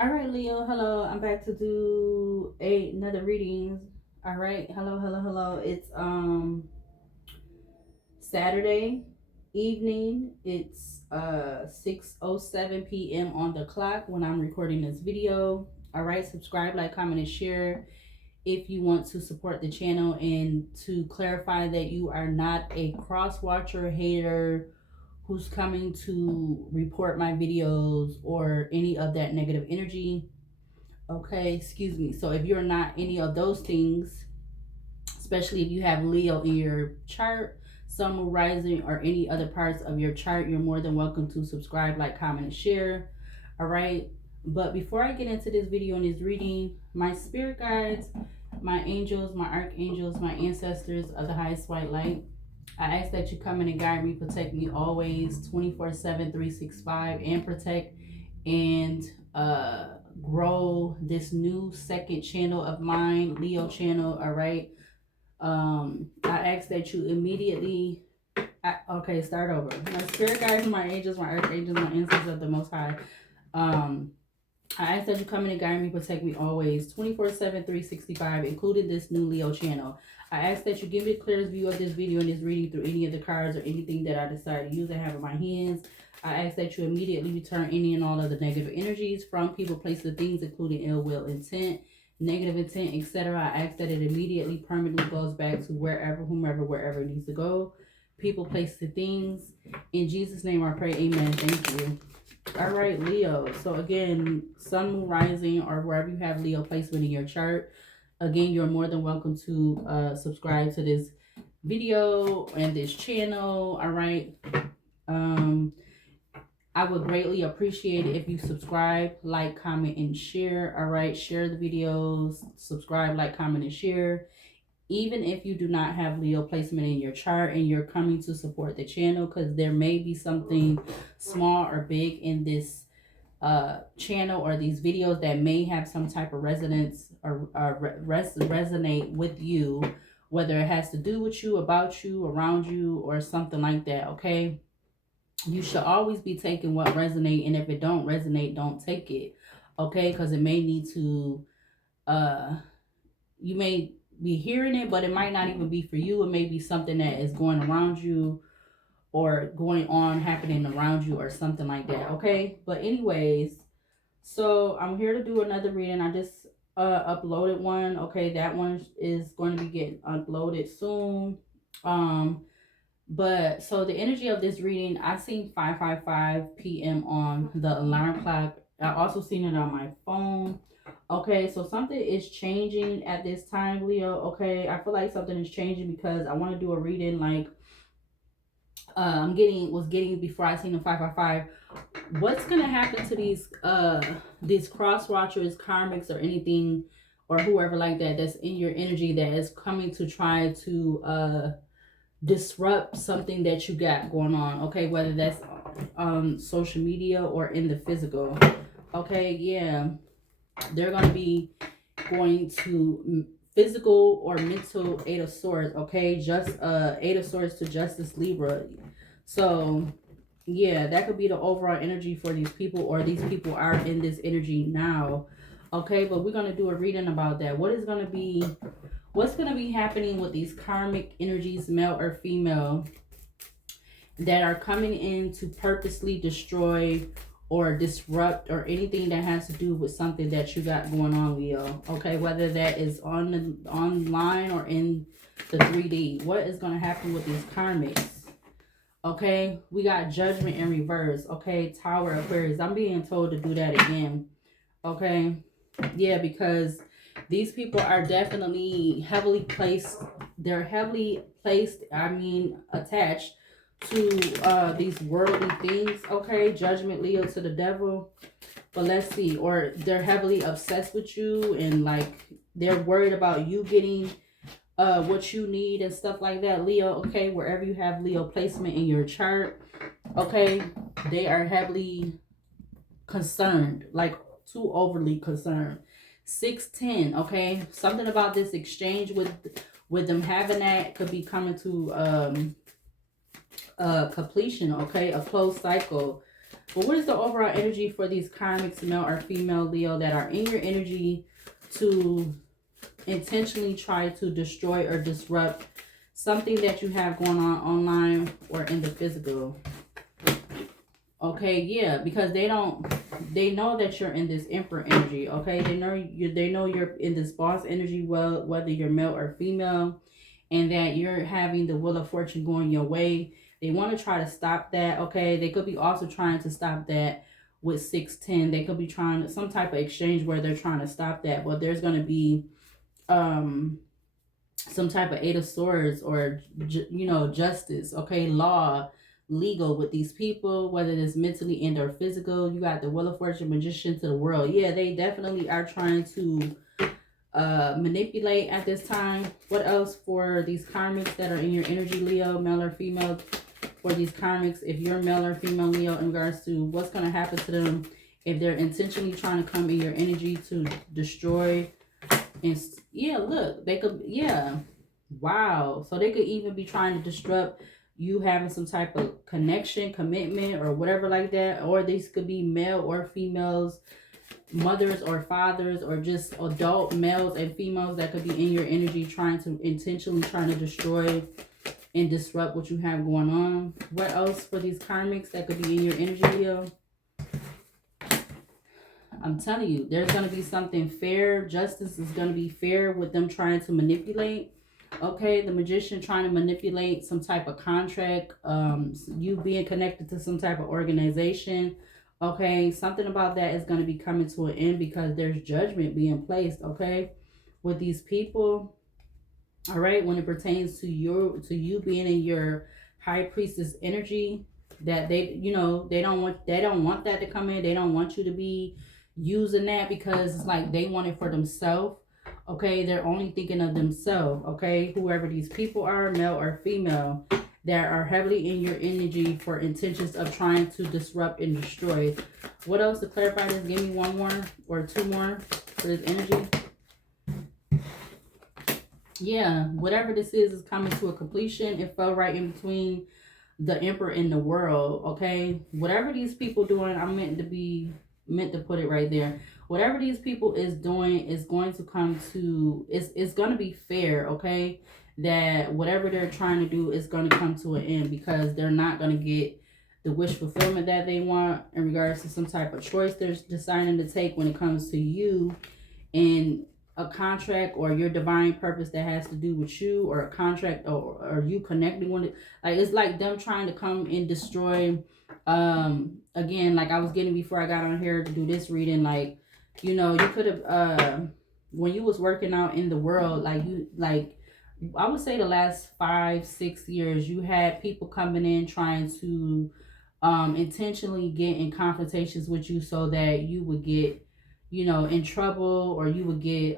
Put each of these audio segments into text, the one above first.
All right, Leo. Hello. I'm back to do another reading. All right. Hello, hello, hello. It's Saturday evening. It's 6:07 p.m. on the clock when I'm recording this video. All right. Subscribe, like, comment, and share if you want to support the channel, and to clarify that you are not a cross watcher hater who's coming to report my videos or any of that negative energy. Okay, excuse me. So if you're not any of those things, especially if you have Leo in your chart, Sun, Moon, Rising, or any other parts of your chart, you're more than welcome to subscribe, like, comment, and share. All right. But before I get into this video and this reading, my spirit guides, my angels, my archangels, my ancestors of the highest white light, I ask that you come in and guide me, protect me always, 24/7, 365, and protect and grow this new second channel of mine, Leo channel. All right. I ask that you immediately. Okay, start over. My spirit guides, my angels, my archangels, my ancestors of the Most High. Um, I ask that you come in and guide me, protect me always, 24/7, 365, including this new Leo channel. I ask that you give me the clearest view of this video and this reading through any of the cards or anything that I decide to use and have in my hands. I ask that you immediately return any and all of the negative energies from people, places, things, including ill will, intent, negative intent, etc. I ask that it immediately, permanently goes back to wherever, whomever, wherever it needs to go. People, places, things. In Jesus' name I pray, amen. Thank you. All right, Leo. So again, Sun, Moon, Rising, or wherever you have Leo placement in your chart. Again, you're more than welcome to subscribe to this video and this channel. All right. Um, I would greatly appreciate it if you subscribe, like, comment, and share. All right, share the videos, subscribe, like, comment, and share. Even if you do not have Leo placement in your chart and you're coming to support the channel, because there may be something small or big in this channel or these videos that may have some type of resonance or resonate with you, whether it has to do with you, about you, around you, or something like that. Okay, you should always be taking what resonate, and if it don't resonate, don't take it. Okay, because it may need to you may be hearing it, but it might not even be for you. It may be something that is going around you or going on happening around you or something like that. Okay, but anyways, so I'm here to do another reading. I just uploaded one. Okay, that one is going to be getting uploaded soon. um but so the energy of this reading, I seen 5:55 p.m. on the alarm clock. I also seen it on my phone. Okay, so something is changing at this time, Leo. Okay, I feel like something is changing because I want to do a reading like I'm getting before I seen the 5:55. What's gonna happen to these cross watchers, karmics, or anything, or whoever like that that's in your energy that is coming to try to disrupt something that you got going on. Okay, whether that's on social media or in the physical. Okay, yeah, they're gonna be going to physical or mental Eight of Swords. Okay, just Eight of Swords to Justice Libra. So yeah, that could be the overall energy for these people, or these people are in this energy now. Okay, but we're gonna do a reading about that. What's gonna be happening with these karmic energies, male or female, that are coming in to purposely destroy or disrupt or anything that has to do with something that you got going on, Leo. Okay, whether that is on the online or in the 3D. What is gonna happen with these karmics? Okay, we got Judgment in reverse. Okay, Tower, Aquarius. I'm being told to do that again. Okay, yeah, because these people are definitely heavily placed. They're heavily placed, I mean, attached to these worldly things. Okay, Judgment, Leo, to the devil. But let's see, or they're heavily obsessed with you, and like they're worried about you getting what you need and stuff like that, Leo. Okay, wherever you have Leo placement in your chart, okay, they are heavily concerned, like too overly concerned. 610, okay, something about this exchange with them having that could be coming to completion. Okay, a closed cycle. But what is the overall energy for these karmics, male or female, Leo, that are in your energy to intentionally try to destroy or disrupt something that you have going on online or in the physical? Okay, yeah, because they know that you're in this emperor energy. Okay, they know you're in this boss energy, well, whether you're male or female, and that you're having the wheel of fortune going your way. They want to try to stop that. Okay, they could be also trying to stop that with 610. They could be trying some type of exchange where they're trying to stop that, but there's going to be some type of 8 of Swords, or justice, okay, law, legal with these people, whether it's mentally and or physical. You got the Wheel of Fortune, Magician to the World. Yeah, they definitely are trying to manipulate at this time. What else for these karmics that are in your energy, Leo, male or female? For these karmics, if you're male or female, Leo, in regards to what's going to happen to them if they're intentionally trying to come in your energy to destroy. And yeah, look, they could, yeah, wow. So they could even be trying to disrupt you having some type of connection, commitment, or whatever like that. Or these could be male or females, mothers or fathers, or just adult males and females that could be in your energy intentionally trying to destroy and disrupt what you have going on. What else for these karmics that could be in your energy, Leo? I'm telling you, there's going to be something fair. Justice is going to be fair with them trying to manipulate. Okay, the Magician trying to manipulate some type of contract. You being connected to some type of organization. Okay, something about that is going to be coming to an end because there's judgment being placed. Okay, with these people. All right, when it pertains to you being in your high priestess energy, that they don't want that to come in. They don't want you to be using that because it's like they want it for themselves. Okay, they're only thinking of themselves. Okay, whoever these people are, male or female, that are heavily in your energy for intentions of trying to disrupt and destroy. What else to clarify this? Give me one more or two more for this energy. Yeah, whatever this is coming to a completion. It fell right in between the emperor and the world. Okay, whatever these people doing, I'm meant to put it right there. Whatever these people is doing is going to come to, it's going to be fair. Okay, that whatever they're trying to do is going to come to an end because they're not going to get the wish fulfillment that they want in regards to some type of choice they're deciding to take when it comes to you and a contract or your divine purpose that has to do with you, or a contract, or you connecting with it. Like, it's like them trying to come and destroy, again, like I was getting before I got on here to do this reading, like, you could have, when you was working out in the world, I would say the last 5-6 years, you had people coming in trying to intentionally get in confrontations with you so that you would get in trouble, or you would get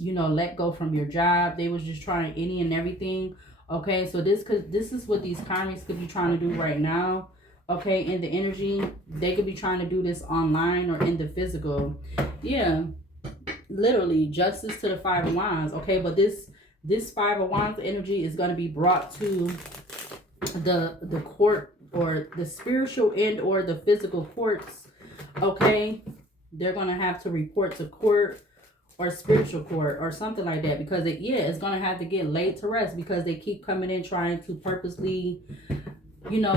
let go from your job. They was just trying any and everything. Okay, so this is what these karmics could be trying to do right now. Okay, in the energy, they could be trying to do this online or in the physical. Yeah, literally justice to the 5 of Wands. Okay, but this 5 of Wands energy is going to be brought to the court, or the spiritual and or the physical courts. Okay, they're going to have to report to court or spiritual court or something like that, because it's going to have to get laid to rest because they keep coming in trying to purposely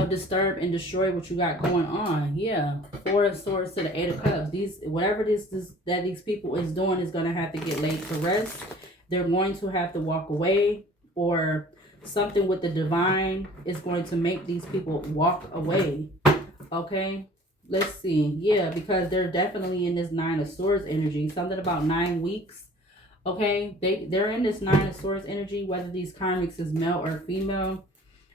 disturb and destroy what you got going on. Yeah, 4 of Swords to the 8 of Cups. Whatever this that these people is doing is going to have to get laid to rest. They're going to have to walk away, or something with the divine is going to make these people walk away. Okay, let's see. Yeah, because they're definitely in this 9 of Swords energy. Something about 9 weeks. Okay, they're in this 9 of Swords energy, whether these karmics is male or female.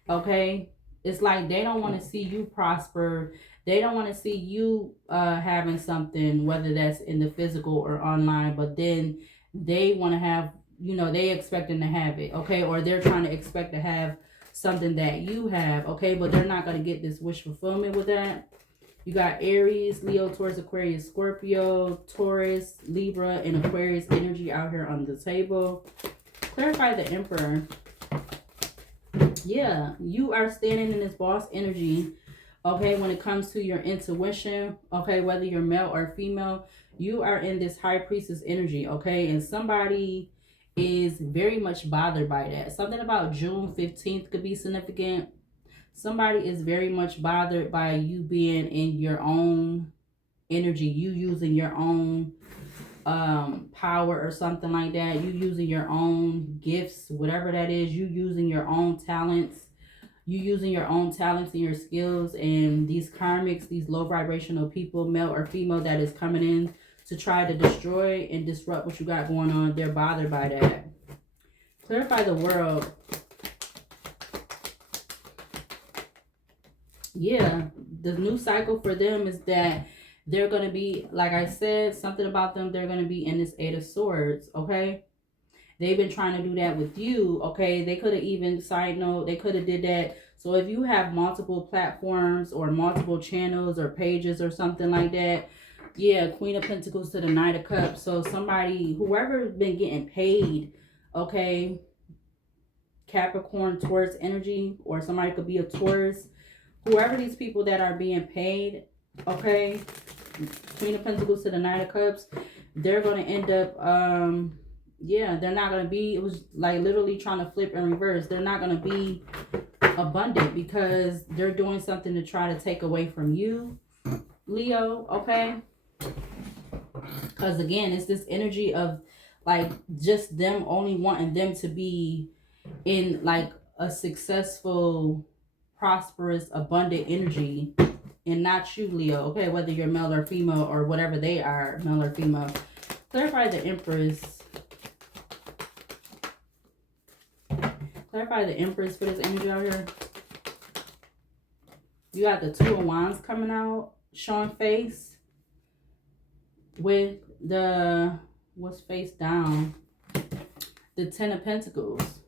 Okay, it's like they don't want to see you prosper. They don't want to see you having something, whether that's in the physical or online, but then they want to have, they expecting to have it. Okay, or they're trying to expect to have something that you have. Okay, but they're not going to get this wish fulfillment with that. You got Aries, Leo, Taurus, Aquarius, Scorpio, Taurus, Libra, and Aquarius energy out here on the table. Clarify the Emperor. Yeah, you are standing in this boss energy. Okay, when it comes to your intuition, okay, whether you're male or female, you are in this high priestess energy, okay? And somebody is very much bothered by that. Something about June 15th could be significant. Somebody is very much bothered by you being in your own energy, you using your own power or something like that, you using your own gifts, whatever that is, you using your own talents, you using your own talents and your skills, and these karmics, these low vibrational people, male or female, that is coming in to try to destroy and disrupt what you got going on, they're bothered by that. Clarify the world. Yeah, the new cycle for them is that they're going to be, like I said, something about them, they're going to be in this Eight of Swords, okay? They've been trying to do that with you, okay? They could have even, side note, they could have did that. So if you have multiple platforms or multiple channels or pages or something like that, yeah, Queen of Pentacles to the Knight of Cups. So somebody, whoever's been getting paid, okay, Capricorn, Taurus energy, or somebody could be a Taurus. Whoever these people that are being paid, okay, Queen of Pentacles to the Knight of Cups, they're going to end up, yeah, they're not going to be, it was like literally trying to flip and reverse. They're not going to be abundant because they're doing something to try to take away from you, Leo, okay? Because again, it's this energy of like just them only wanting them to be in like a successful, prosperous, abundant energy, and not you, Leo, okay? Whether you're male or female or whatever they are, male or female. Clarify the Empress. Clarify the Empress for this energy out here. You got the Two of Wands coming out, showing face with the, what's face down? The Ten of Pentacles.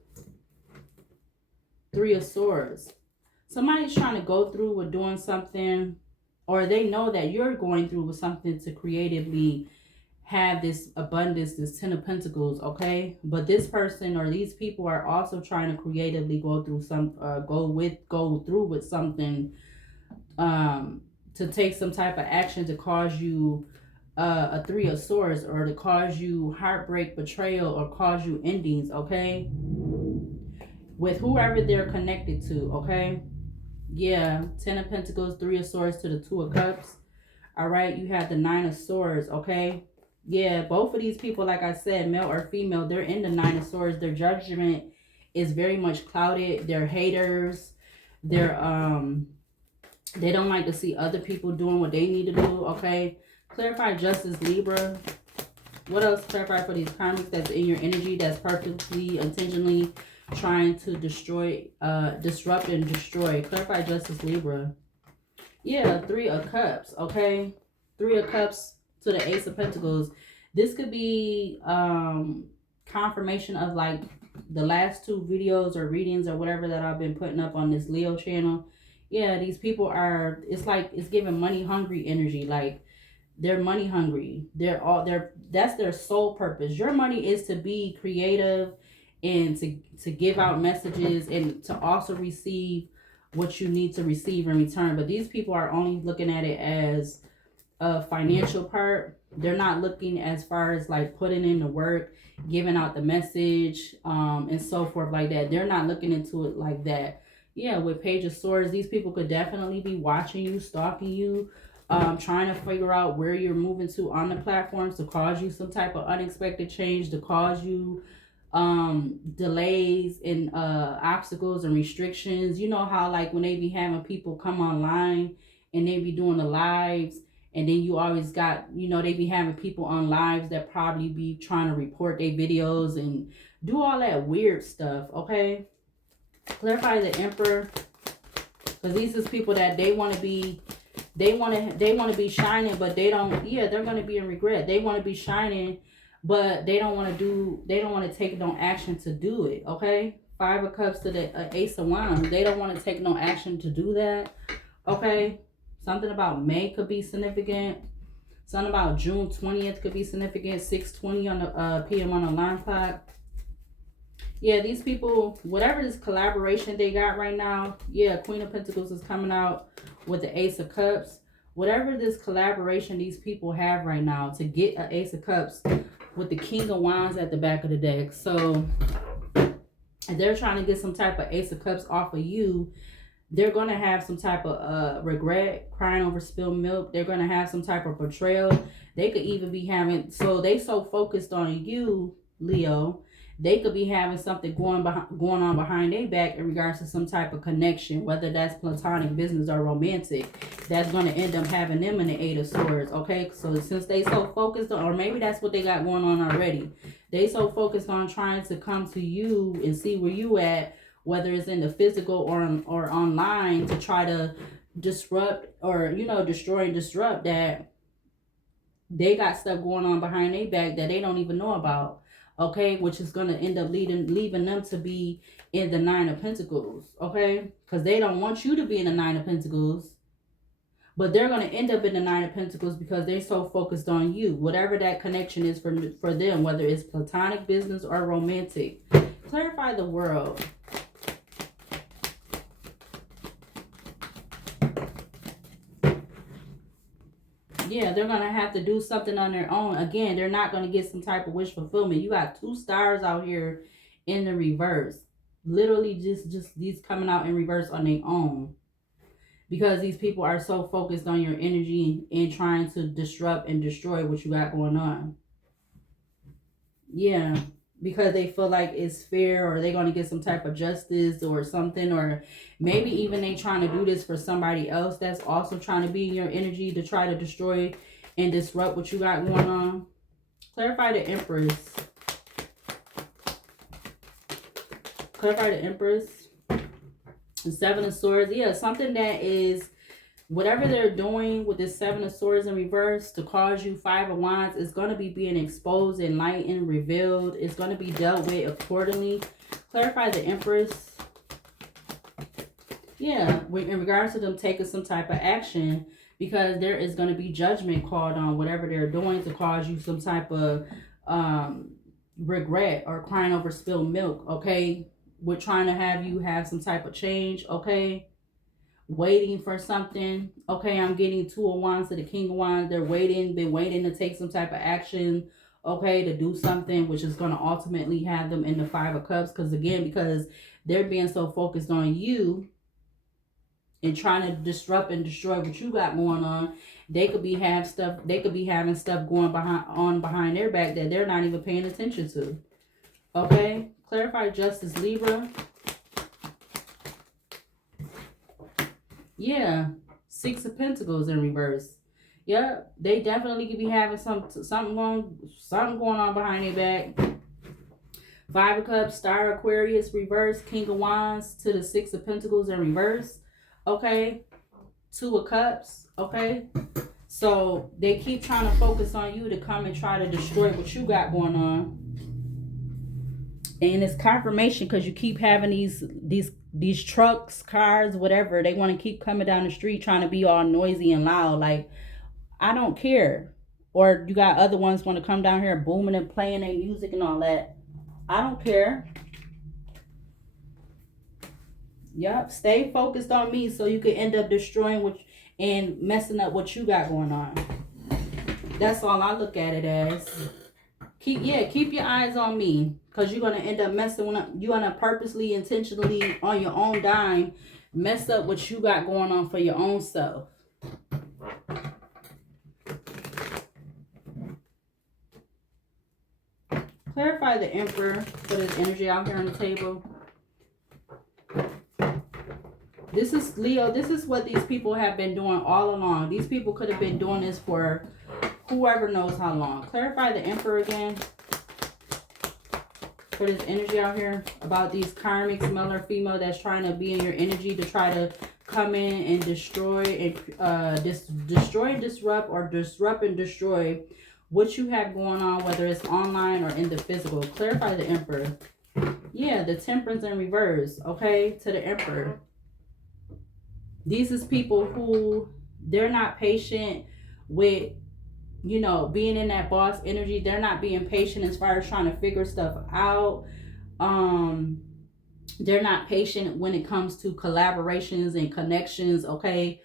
Three of Swords. Somebody's trying to go through with doing something, or they know that you're going through with something to creatively have this abundance, this Ten of Pentacles, okay? But this person or these people are also trying to creatively go through some, go through with something, to take some type of action to cause you a Three of Swords, or to cause you heartbreak, betrayal, or cause you endings, okay? With whoever they're connected to, okay? Yeah, Ten of Pentacles, Three of Swords to the Two of Cups. All right, you have the Nine of Swords, okay? Yeah, both of these people, like I said, male or female, they're in the Nine of Swords. Their judgment is very much clouded. They're haters. They're, they don't like to see other people doing what they need to do, okay? Clarify Justice, Libra. What else clarify for these karmics that's in your energy, that's purposely, intentionally trying to destroy, disrupt and destroy? Clarify Justice, Libra. Yeah, Three of Cups, okay? Three of Cups to the Ace of Pentacles. This could be confirmation of like the last two videos or readings or whatever that I've been putting up on this Leo channel. Yeah, these people are, it's like, it's giving money hungry energy. Like, they're money hungry. That's their sole purpose. Your money is to be creative and to give out messages and to also receive what you need to receive in return. But these people are only looking at it as a financial part. They're not looking as far as like putting in the work, giving out the message, and so forth like that. They're not looking into it like that. Yeah, with Page of Swords, these people could definitely be watching you, stalking you, trying to figure out where you're moving to on the platforms to cause you some type of unexpected change, to cause you delays and obstacles and restrictions. You know how like when they be having people come online and they be doing the lives, and then you always got, you know, they be having people on lives that probably be trying to report their videos and do all that weird stuff, okay? Clarify the Emperor, because these is people that they want to be, they want to be shining, but they don't, yeah, they're going to be in regret. They want to be shining, but they don't want to take no action to do it, okay? Five of Cups to the Ace of Wands. They don't want to take no action to do that, okay? Something about May could be significant. Something about June 20th could be significant. 6:20 on the p.m. on the alarm clock. Yeah, these people, whatever this collaboration they got right now, yeah, Queen of Pentacles is coming out with the Ace of Cups. Whatever this collaboration these people have right now to get an Ace of Cups with the King of Wands at the back of the deck. So they're trying to get some type of Ace of Cups off of you. They're going to have some type of regret, crying over spilled milk. They're going to have some type of betrayal. They could even be having, so they so focused on you, Leo, they could be having something going on behind their back in regards to some type of connection, whether that's platonic, business, or romantic. That's going to end up having them in the Eight of Swords, okay? So since they so focused on, or maybe that's what they got going on already. They so focused on trying to come to you and see where you at, whether it's in the physical or online, to try to disrupt or, you know, destroy and disrupt, that they got stuff going on behind their back that they don't even know about, okay? Which is going to end up leaving them to be in the Nine of Pentacles, okay? Because they don't want you to be in the Nine of Pentacles, but they're going to end up in the Nine of Pentacles because they're so focused on you, whatever that connection is for them, whether it's platonic, business, or romantic. Clarify the world. Yeah, they're going to have to do something on their own. Again, they're not going to get some type of wish fulfillment. You got 2 stars out here in the reverse. Literally just these coming out in reverse on their own. Because these people are so focused on your energy and trying to disrupt and destroy what you got going on. Yeah. Because they feel like it's fair, or they're going to get some type of justice or something, or maybe even they trying to do this for somebody else that's also trying to be in your energy to try to destroy and disrupt what you got going on. Clarify the Empress. Clarify the Empress. The Seven of Swords. Yeah, something that is, whatever they're doing with this Seven of Swords in reverse to cause you Five of Wands is going to be being exposed, enlightened, revealed. It's going to be dealt with accordingly. Clarify the Empress. Yeah, in regards to them taking some type of action, because there is going to be judgment called on whatever they're doing to cause you some type of regret or crying over spilled milk, okay? We're trying to have you have some type of change, okay? Waiting for something, okay? I'm getting 2 of Wands to the King of Wands. They're been waiting to take some type of action, okay, to do something, which is going to ultimately have them in the Five of Cups. Because again, because they're being so focused on you and trying to disrupt and destroy what you got going on, they could be having stuff going behind their back that they're not even paying attention to, okay? Clarify Justice, Libra. Yeah, 6 of Pentacles in reverse. Yeah, they definitely could be having something going on behind their back. 5 of Cups, Star, Aquarius, reverse. King of Wands to the 6 of Pentacles in reverse. Okay, 2 of Cups. Okay, so they keep trying to focus on you to come and try to destroy what you got going on. And it's confirmation because you keep having these trucks, cars, whatever. They want to keep coming down the street trying to be all noisy and loud. Like, I don't care. Or you got other ones want to come down here booming and playing their music and all that. I don't care. Yep. Stay focused on me so you can end up destroying and messing up what you got going on. That's all I look at it as. Keep your eyes on me, because you're going to end up messing up. You're going to purposely, intentionally, on your own dime, mess up what you got going on for your own self. Clarify the Emperor for this energy out here on the table. This is, Leo, this is what these people have been doing all along. These people could have been doing this for whoever knows how long. Clarify the Emperor again for this energy out here about these karmics, male or female, that's trying to be in your energy to try to come in and destroy and disrupt, or disrupt and destroy what you have going on, whether it's online or in the physical. Clarify the Emperor. Yeah, the Temperance in reverse, okay, to the Emperor. These is people who, they're not patient with, you know, being in that boss energy. They're not being patient as far as trying to figure stuff out. They're not patient when it comes to collaborations and connections, okay?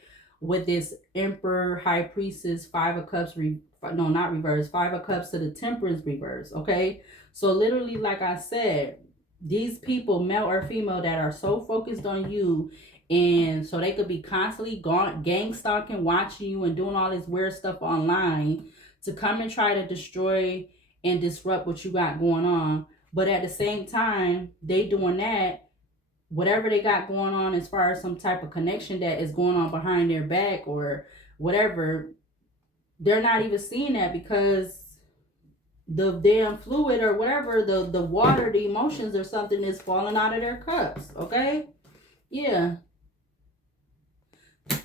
with this Emperor, High Priestess, Five of Cups, no, not reverse, Five of Cups to the Temperance reverse, okay? So literally, like I said, these people, male or female, that are so focused on you, and so they could be constantly gang stalking, watching you, and doing all this weird stuff online to come and try to destroy and disrupt what you got going on. But at the same time, they doing that, whatever they got going on as far as some type of connection that is going on behind their back or whatever, they're not even seeing that because the damn fluid or whatever, the water, the emotions or something is falling out of their cups, okay? Yeah.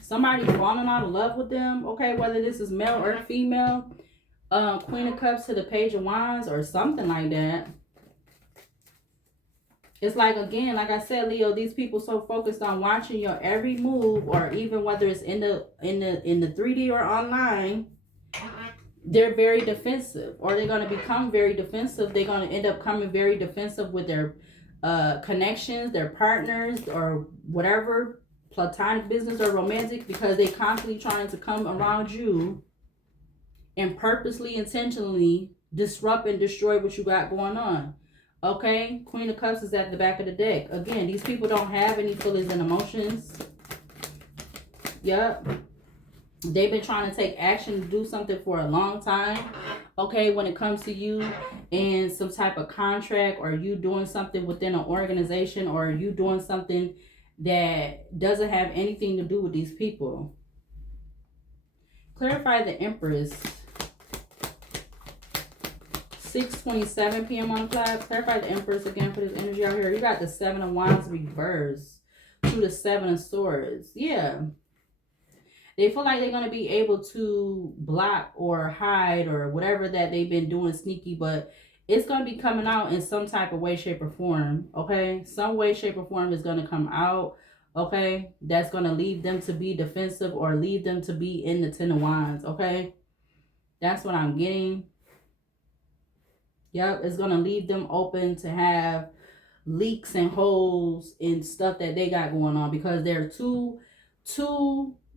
Somebody falling out of love with them, okay? Whether this is male or female. Queen of Cups to the Page of Wands or something like that. It's like, again, like I said, Leo, these people so focused on watching your every move, or even whether it's in the 3D or online, they're very defensive, or they're going to become very defensive. They're going to end up coming very defensive with their connections, their partners, or whatever, platonic, business, or romantic, because they constantly trying to come around you and purposely, intentionally disrupt and destroy what you got going on. Okay, Queen of Cups is at the back of the deck. Again, these people don't have any feelings and emotions. Yep. They've been trying to take action to do something for a long time. Okay, when it comes to you and some type of contract, or you doing something within an organization, or you doing something that doesn't have anything to do with these people. Clarify the Empress. 6:27 p.m. on the clock. Clarify the Empress again for this energy out here. You got the Seven of Wands reverse to the Seven of Swords. Yeah. They feel like they're going to be able to block or hide or whatever that they've been doing sneaky, but it's going to be coming out in some type of way, shape, or form. Okay? Some way, shape, or form is going to come out. Okay? That's going to lead them to be defensive or lead them to be in the Ten of Wands. Okay? That's what I'm getting. Yep, it's going to leave them open to have leaks and holes and stuff that they got going on, because they're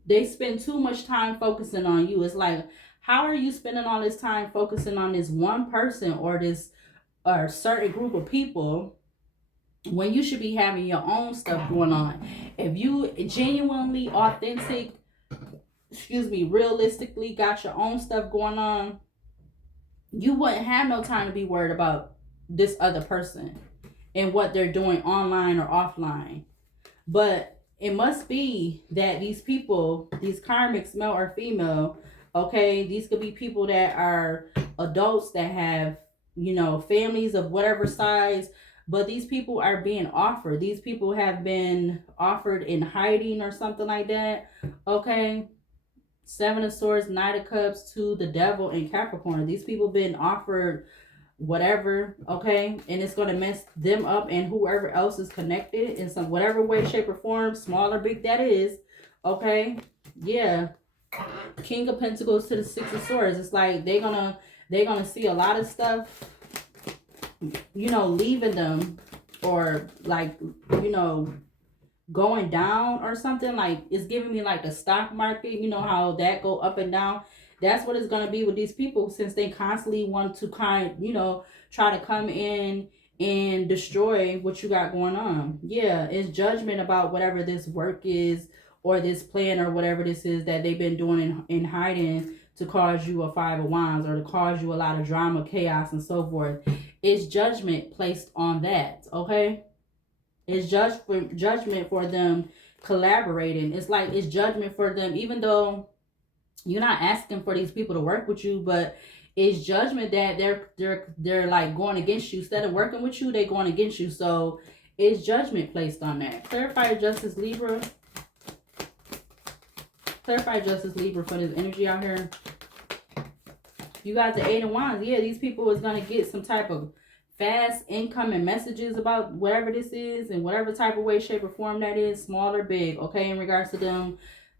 they spend too much time focusing on you. It's like, how are you spending all this time focusing on this one person or this or certain group of people when you should be having your own stuff going on? If you genuinely, realistically got your own stuff going on, you wouldn't have no time to be worried about this other person and what they're doing online or offline. But it must be that these people, these karmics, male or female, okay, these could be people that are adults that have, families of whatever size, but these people are being offered. These people have been offered in hiding or something like that, okay? Seven of Swords, Knight of Cups to the Devil in Capricorn. These people been offered whatever, okay? And it's going to mess them up and whoever else is connected in some whatever way, shape, or form, small or big that is, okay? Yeah. King of Pentacles to the Six of Swords. It's like they're gonna see a lot of stuff, leaving them, or like, going down or something. Like, it's giving me like the stock market, how that go up and down. That's what it's going to be with these people, since they constantly want to try to come in and destroy what you got going on. Yeah, it's judgment about whatever this work is, or this plan, or whatever this is that they've been doing in hiding to cause you a Five of Wands, or to cause you a lot of drama, chaos, and so forth. It's judgment placed on that, okay? It's judgment for them collaborating. It's like it's judgment for them, even though you're not asking for these people to work with you, but it's judgment that they're like going against you. Instead of working with you, they're going against you. So it's judgment placed on that. Clarify Justice Libra. Clarify Justice Libra for this energy out here. You got the Eight of Wands. Yeah, these people is going to get some type of fast incoming messages about whatever this is, and whatever type of way, shape, or form that is, small or big, okay, in regards to them,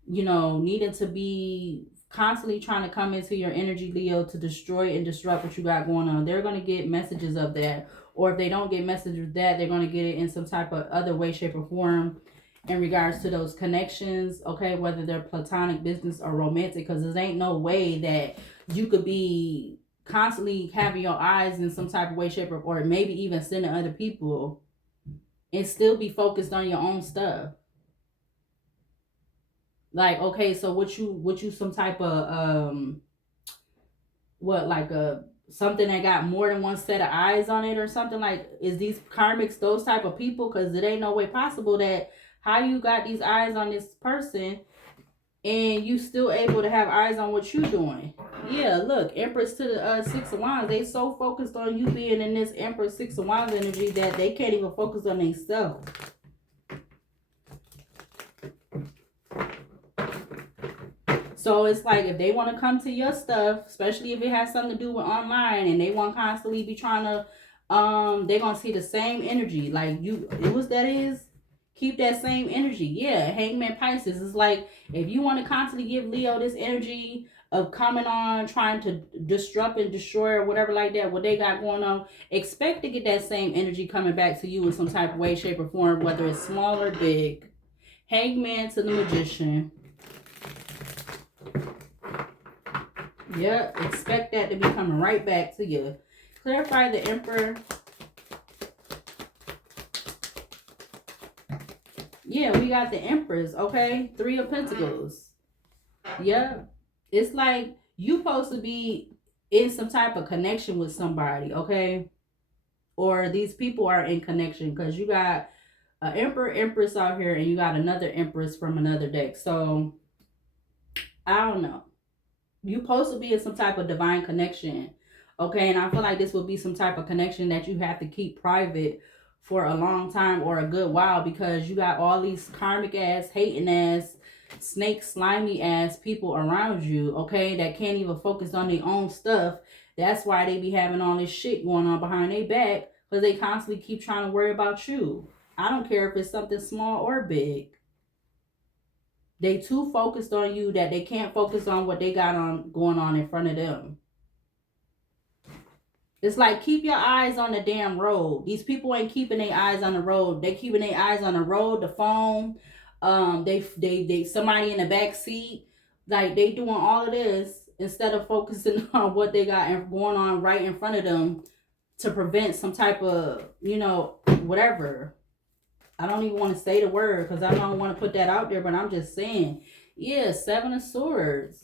needing to be constantly trying to come into your energy, Leo, to destroy and disrupt what you got going on. They're going to get messages of that, or if they don't get messages of that, they're going to get it in some type of other way, shape, or form. in regards to those connections, okay, whether they're platonic, business, or romantic, because there ain't no way that you could be constantly having your eyes in some type of way, shape, or maybe even sending other people and still be focused on your own stuff. Like, okay, so what you some type of what, like a something that got more than one set of eyes on it or something? Like, is these karmics those type of people? Because it ain't no way possible that how you got these eyes on this person and you still able to have eyes on what you doing. Yeah, look, Empress to the Six of Wands. They so focused on you being in this Empress Six of Wands energy that they can't even focus on themselves. So it's like if they want to come to your stuff, especially if it has something to do with online, and they want to constantly be trying to, they're gonna see the same energy. Like you, it was that is. Keep that same energy. Yeah, Hangman Pisces. It's like if you want to constantly give Leo this energy of coming on, trying to disrupt and destroy or whatever like that, what they got going on, expect to get that same energy coming back to you in some type of way, shape, or form, whether it's small or big. Hangman to the Magician. Yep, expect that to be coming right back to you. Clarify the Emperor. Yeah, we got the Empress, okay? Three of Pentacles. Yep. It's like you supposed to be in some type of connection with somebody, okay? Or these people are in connection because you got an Emperor, Empress out here, and you got another Empress from another deck. So, I don't know. You supposed to be in some type of divine connection, okay? And I feel like this would be some type of connection that you have to keep private for a long time or a good while, because you got all these karmic ass, hating ass, snake slimy ass people around you, okay, that can't even focus on their own stuff. That's why they be having all this shit going on behind their back, because they constantly keep trying to worry about you. I don't care if it's something small or big. They too focused on you that they can't focus on what they got on going on in front of them. It's like, keep your eyes on the damn road. These people ain't keeping their eyes on the road. They keeping their eyes on the road, the phone. They somebody in the back seat. Like, they doing all of this instead of focusing on what they got going on right in front of them to prevent some type of, whatever. I don't even want to say the word because I don't want to put that out there, but I'm just saying. Yeah, Seven of Swords.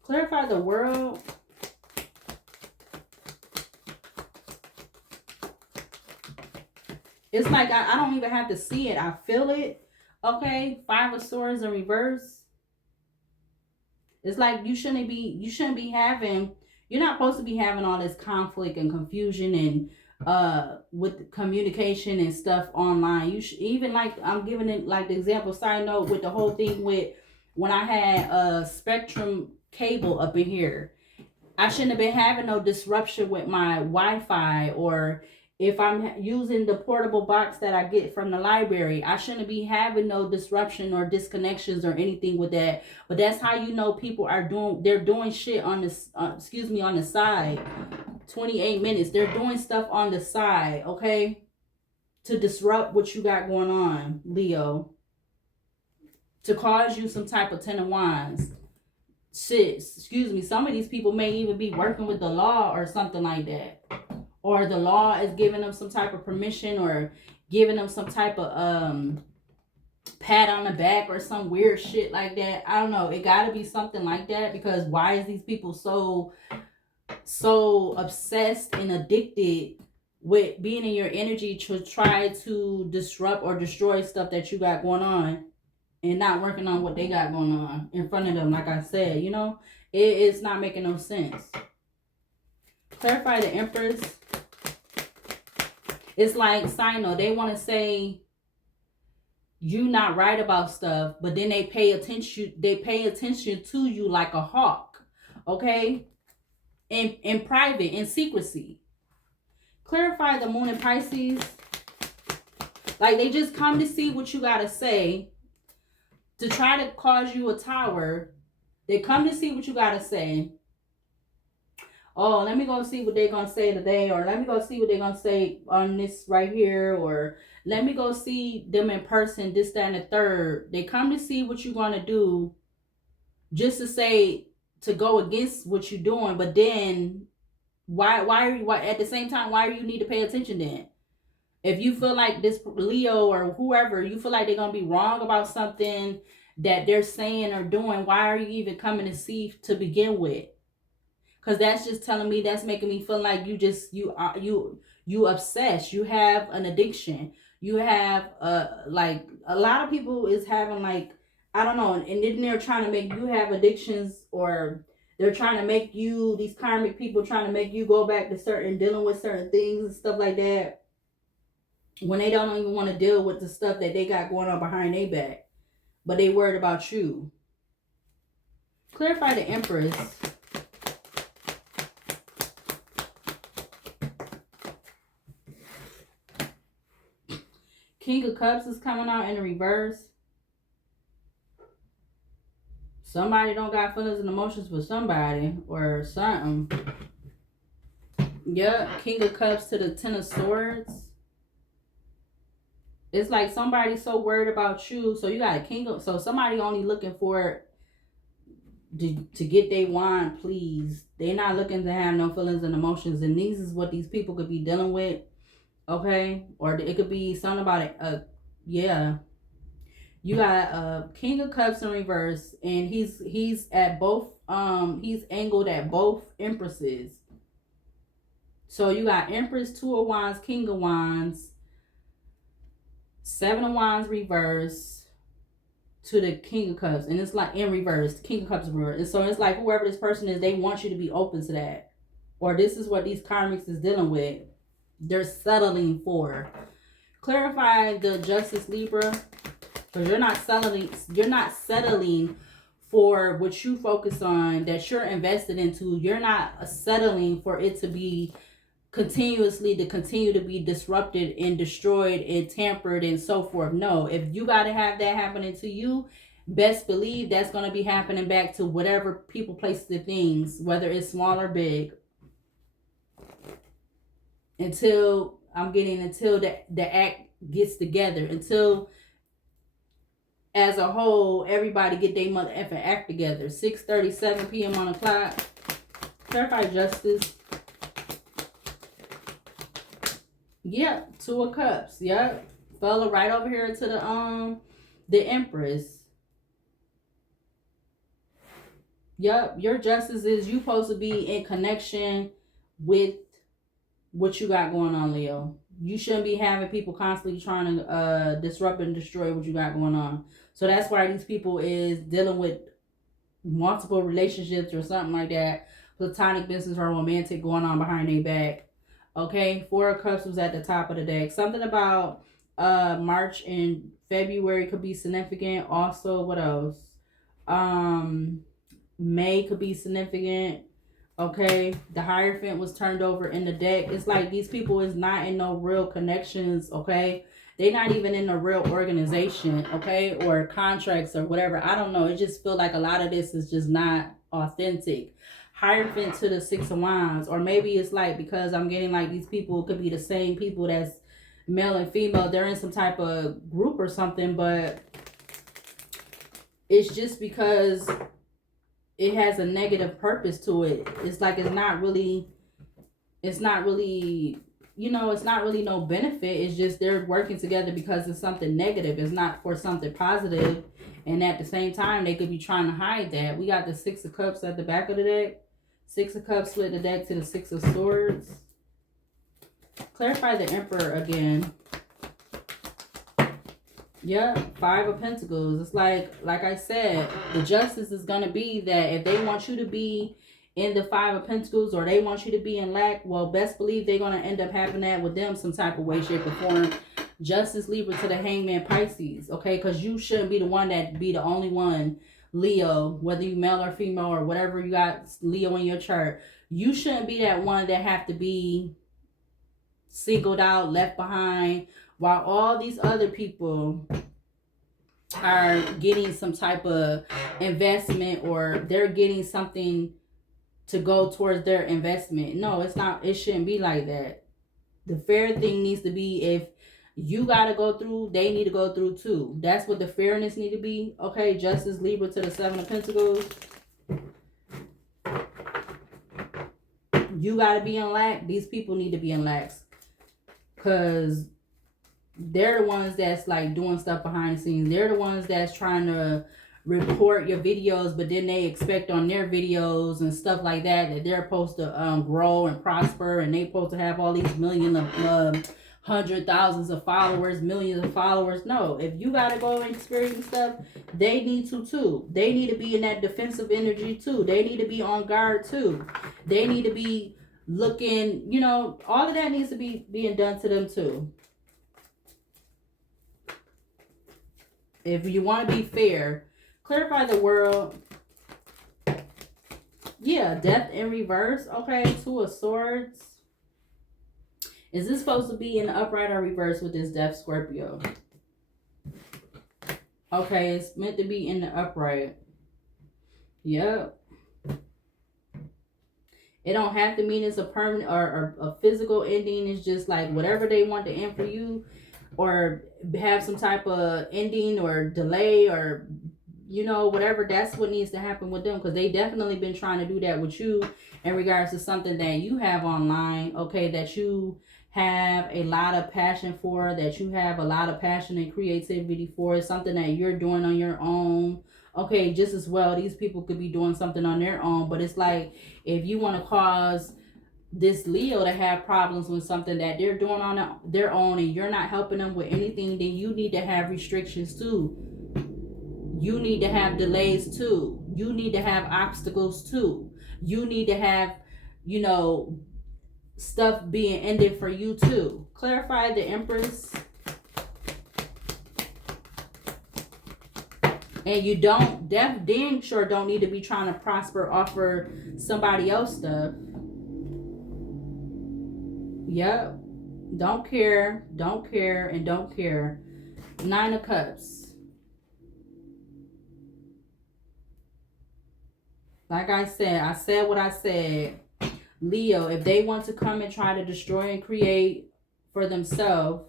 Clarify the World. It's like I don't even have to see it. I feel it. Okay, Five of Swords in reverse. It's like you shouldn't be having, you're not supposed to be having all this conflict and confusion and with communication and stuff online. You should, even like, I'm giving it like the example, side note, with the whole thing with when I had a Spectrum cable up in here. I shouldn't have been having no disruption with my Wi-Fi, or if I'm using the portable box that I get from the library, I shouldn't be having no disruption or disconnections or anything with that. But that's how you know people are doing shit on this, on the side. 28 minutes. They're doing stuff on the side, okay? To disrupt what you got going on, Leo. To cause you some type of Ten of Wands. Some of these people may even be working with the law or something like that. Or the law is giving them some type of permission or giving them some type of pat on the back or some weird shit like that. I don't know. It got to be something like that, because why is these people so obsessed and addicted with being in your energy to try to disrupt or destroy stuff that you got going on and not working on what they got going on in front of them? Like I said, it's not making no sense. Clarify the Empress. It's like, Sino, they want to say you not right about stuff, but then they pay attention to you like a hawk, okay? In private, in secrecy. Clarify the Moon in Pisces. Like, they just come to see what you got to say to try to cause you a tower. They come to see what you got to say. oh, let me go see what they're going to say today, or let me go see what they're going to say on this right here, or let me go see them in person, this, that, and the third. They come to see what you're going to do just to say, to go against what you're doing, but then why at the same time, why do you need to pay attention then? If you feel like this Leo or whoever, you feel like they're going to be wrong about something that they're saying or doing, why are you even coming to see to begin with? Because that's just telling me, that's making me feel like you obsessed, you have an addiction, you have like a lot of people is having, like, I don't know, and then they're trying to make you have addictions, or they're trying to make you, these karmic people trying to make you go back to certain, dealing with certain things and stuff like that, when they don't even want to deal with the stuff that they got going on behind their back, but they worried about you. Clarify the Empress. King of Cups is coming out in the reverse. Somebody don't got feelings and emotions for somebody or something. Yep, King of Cups to the Ten of Swords. It's like somebody's so worried about you. So you got a king of, so somebody only looking for to get their wand pleased. They're not looking to have no feelings and emotions. And these is what these people could be dealing with. Okay? Or it could be something about it. Yeah. You got a King of Cups in reverse, and he's at both, he's angled at both Empresses. So you got Empress, Two of Wands, King of Wands, Seven of Wands reverse to the King of Cups, and it's like in reverse, King of Cups reverse. And so it's like whoever this person is, they want you to be open to that, or this is what these karmics is dealing with. They're settling for. Clarify the Justice, Libra, because you're not settling. You're not settling for what you focus on, that you're invested into. You're not settling for it to be continuously, to continue to be disrupted and destroyed and tampered and so forth. No, if you got to have that happening to you, best believe that's going to be happening back to whatever people, place the things, whether it's small or big, until the act gets together, until as a whole everybody get their mother effing act together. 6:37 p.m. on the clock. Clarify Justice. Yep, Two of Cups. Yep, fella right over here to the Empress. Yep, your justice is you supposed to be in connection with what you got going on, Leo. You shouldn't be having people constantly trying to disrupt and destroy what you got going on. So that's why these people is dealing with multiple relationships or something like that, platonic, business, or romantic going on behind their back. Okay, Four of Cups was at the top of the deck. Something about March and February could be significant. Also, what else? May could be significant. Okay, the Hierophant was turned over in the deck. It's like these people is not in no real connections. Okay, they're not even in a real organization. Okay, or contracts or whatever. I don't know. It just feel like a lot of this is just not authentic. Hierophant to the Six of Wands, or maybe it's like, because I'm getting like these people could be the same people that's male and female. They're in some type of group or something, but it's just because it has a negative purpose to it. It's like it's not really, you know, it's not really no benefit. It's just they're working together because it's something negative. It's not for something positive. And at the same time, they could be trying to hide that. We got the Six of Cups at the back of the deck. Six of Cups split the deck to the Six of Swords. Clarify the Emperor again. Yep, Five of Pentacles. It's like I said, the justice is going to be that if they want you to be in the Five of Pentacles, or they want you to be in lack, well, best believe they're going to end up having that with them some type of way, shape, or form. Justice, Libra to the Hangman, Pisces. Okay, because you shouldn't be the one that be the only one, Leo, whether you male or female or whatever you got Leo in your chart. You shouldn't be that one that have to be singled out, left behind, while all these other people are getting some type of investment, or they're getting something to go towards their investment. No, it's not. It shouldn't be like that. The fair thing needs to be, if you gotta go through, they need to go through too. That's what the fairness need to be. Okay, Justice, Libra to the Seven of Pentacles. You gotta be in lack. These people need to be in lax, because they're the ones that's like doing stuff behind the scenes. They're the ones that's trying to report your videos, but then they expect on their videos and stuff like that they're supposed to grow and prosper, and they supposed to have all these millions of hundred thousands of followers, millions of followers. No, if you gotta go and experience stuff, they need to too. They need to be in that defensive energy too. They need to be on guard too. They need to be looking, you know, all of that needs to be being done to them too. If you want to be fair, clarify the world. Yeah, death in reverse. Okay, Two of Swords. Is this supposed to be in the upright or reverse with this death, Scorpio? Okay, it's meant to be in the upright. Yep. It don't have to mean it's a permanent or a physical ending. It's just like whatever they want to end for you, or have some type of ending or delay, or you know, whatever. That's what needs to happen with them, because they definitely been trying to do that with you in regards to something that you have online. Okay, that you have a lot of passion for, that you have a lot of passion and creativity for. It's something that you're doing on your own. Okay, just as well, these people could be doing something on their own, but it's like, if you want to cause this Leo to have problems with something that they're doing on their own, and you're not helping them with anything, then you need to have restrictions too. You need to have delays too. You need to have obstacles too. You need to have, you know, stuff being ended for you too. Clarify the Empress. And you don't, dang sure don't need to be trying to prosper off of somebody else stuff. Yep. Don't care, and don't care. Nine of Cups. Like I said what I said. Leo, if they want to come and try to destroy and create for themselves,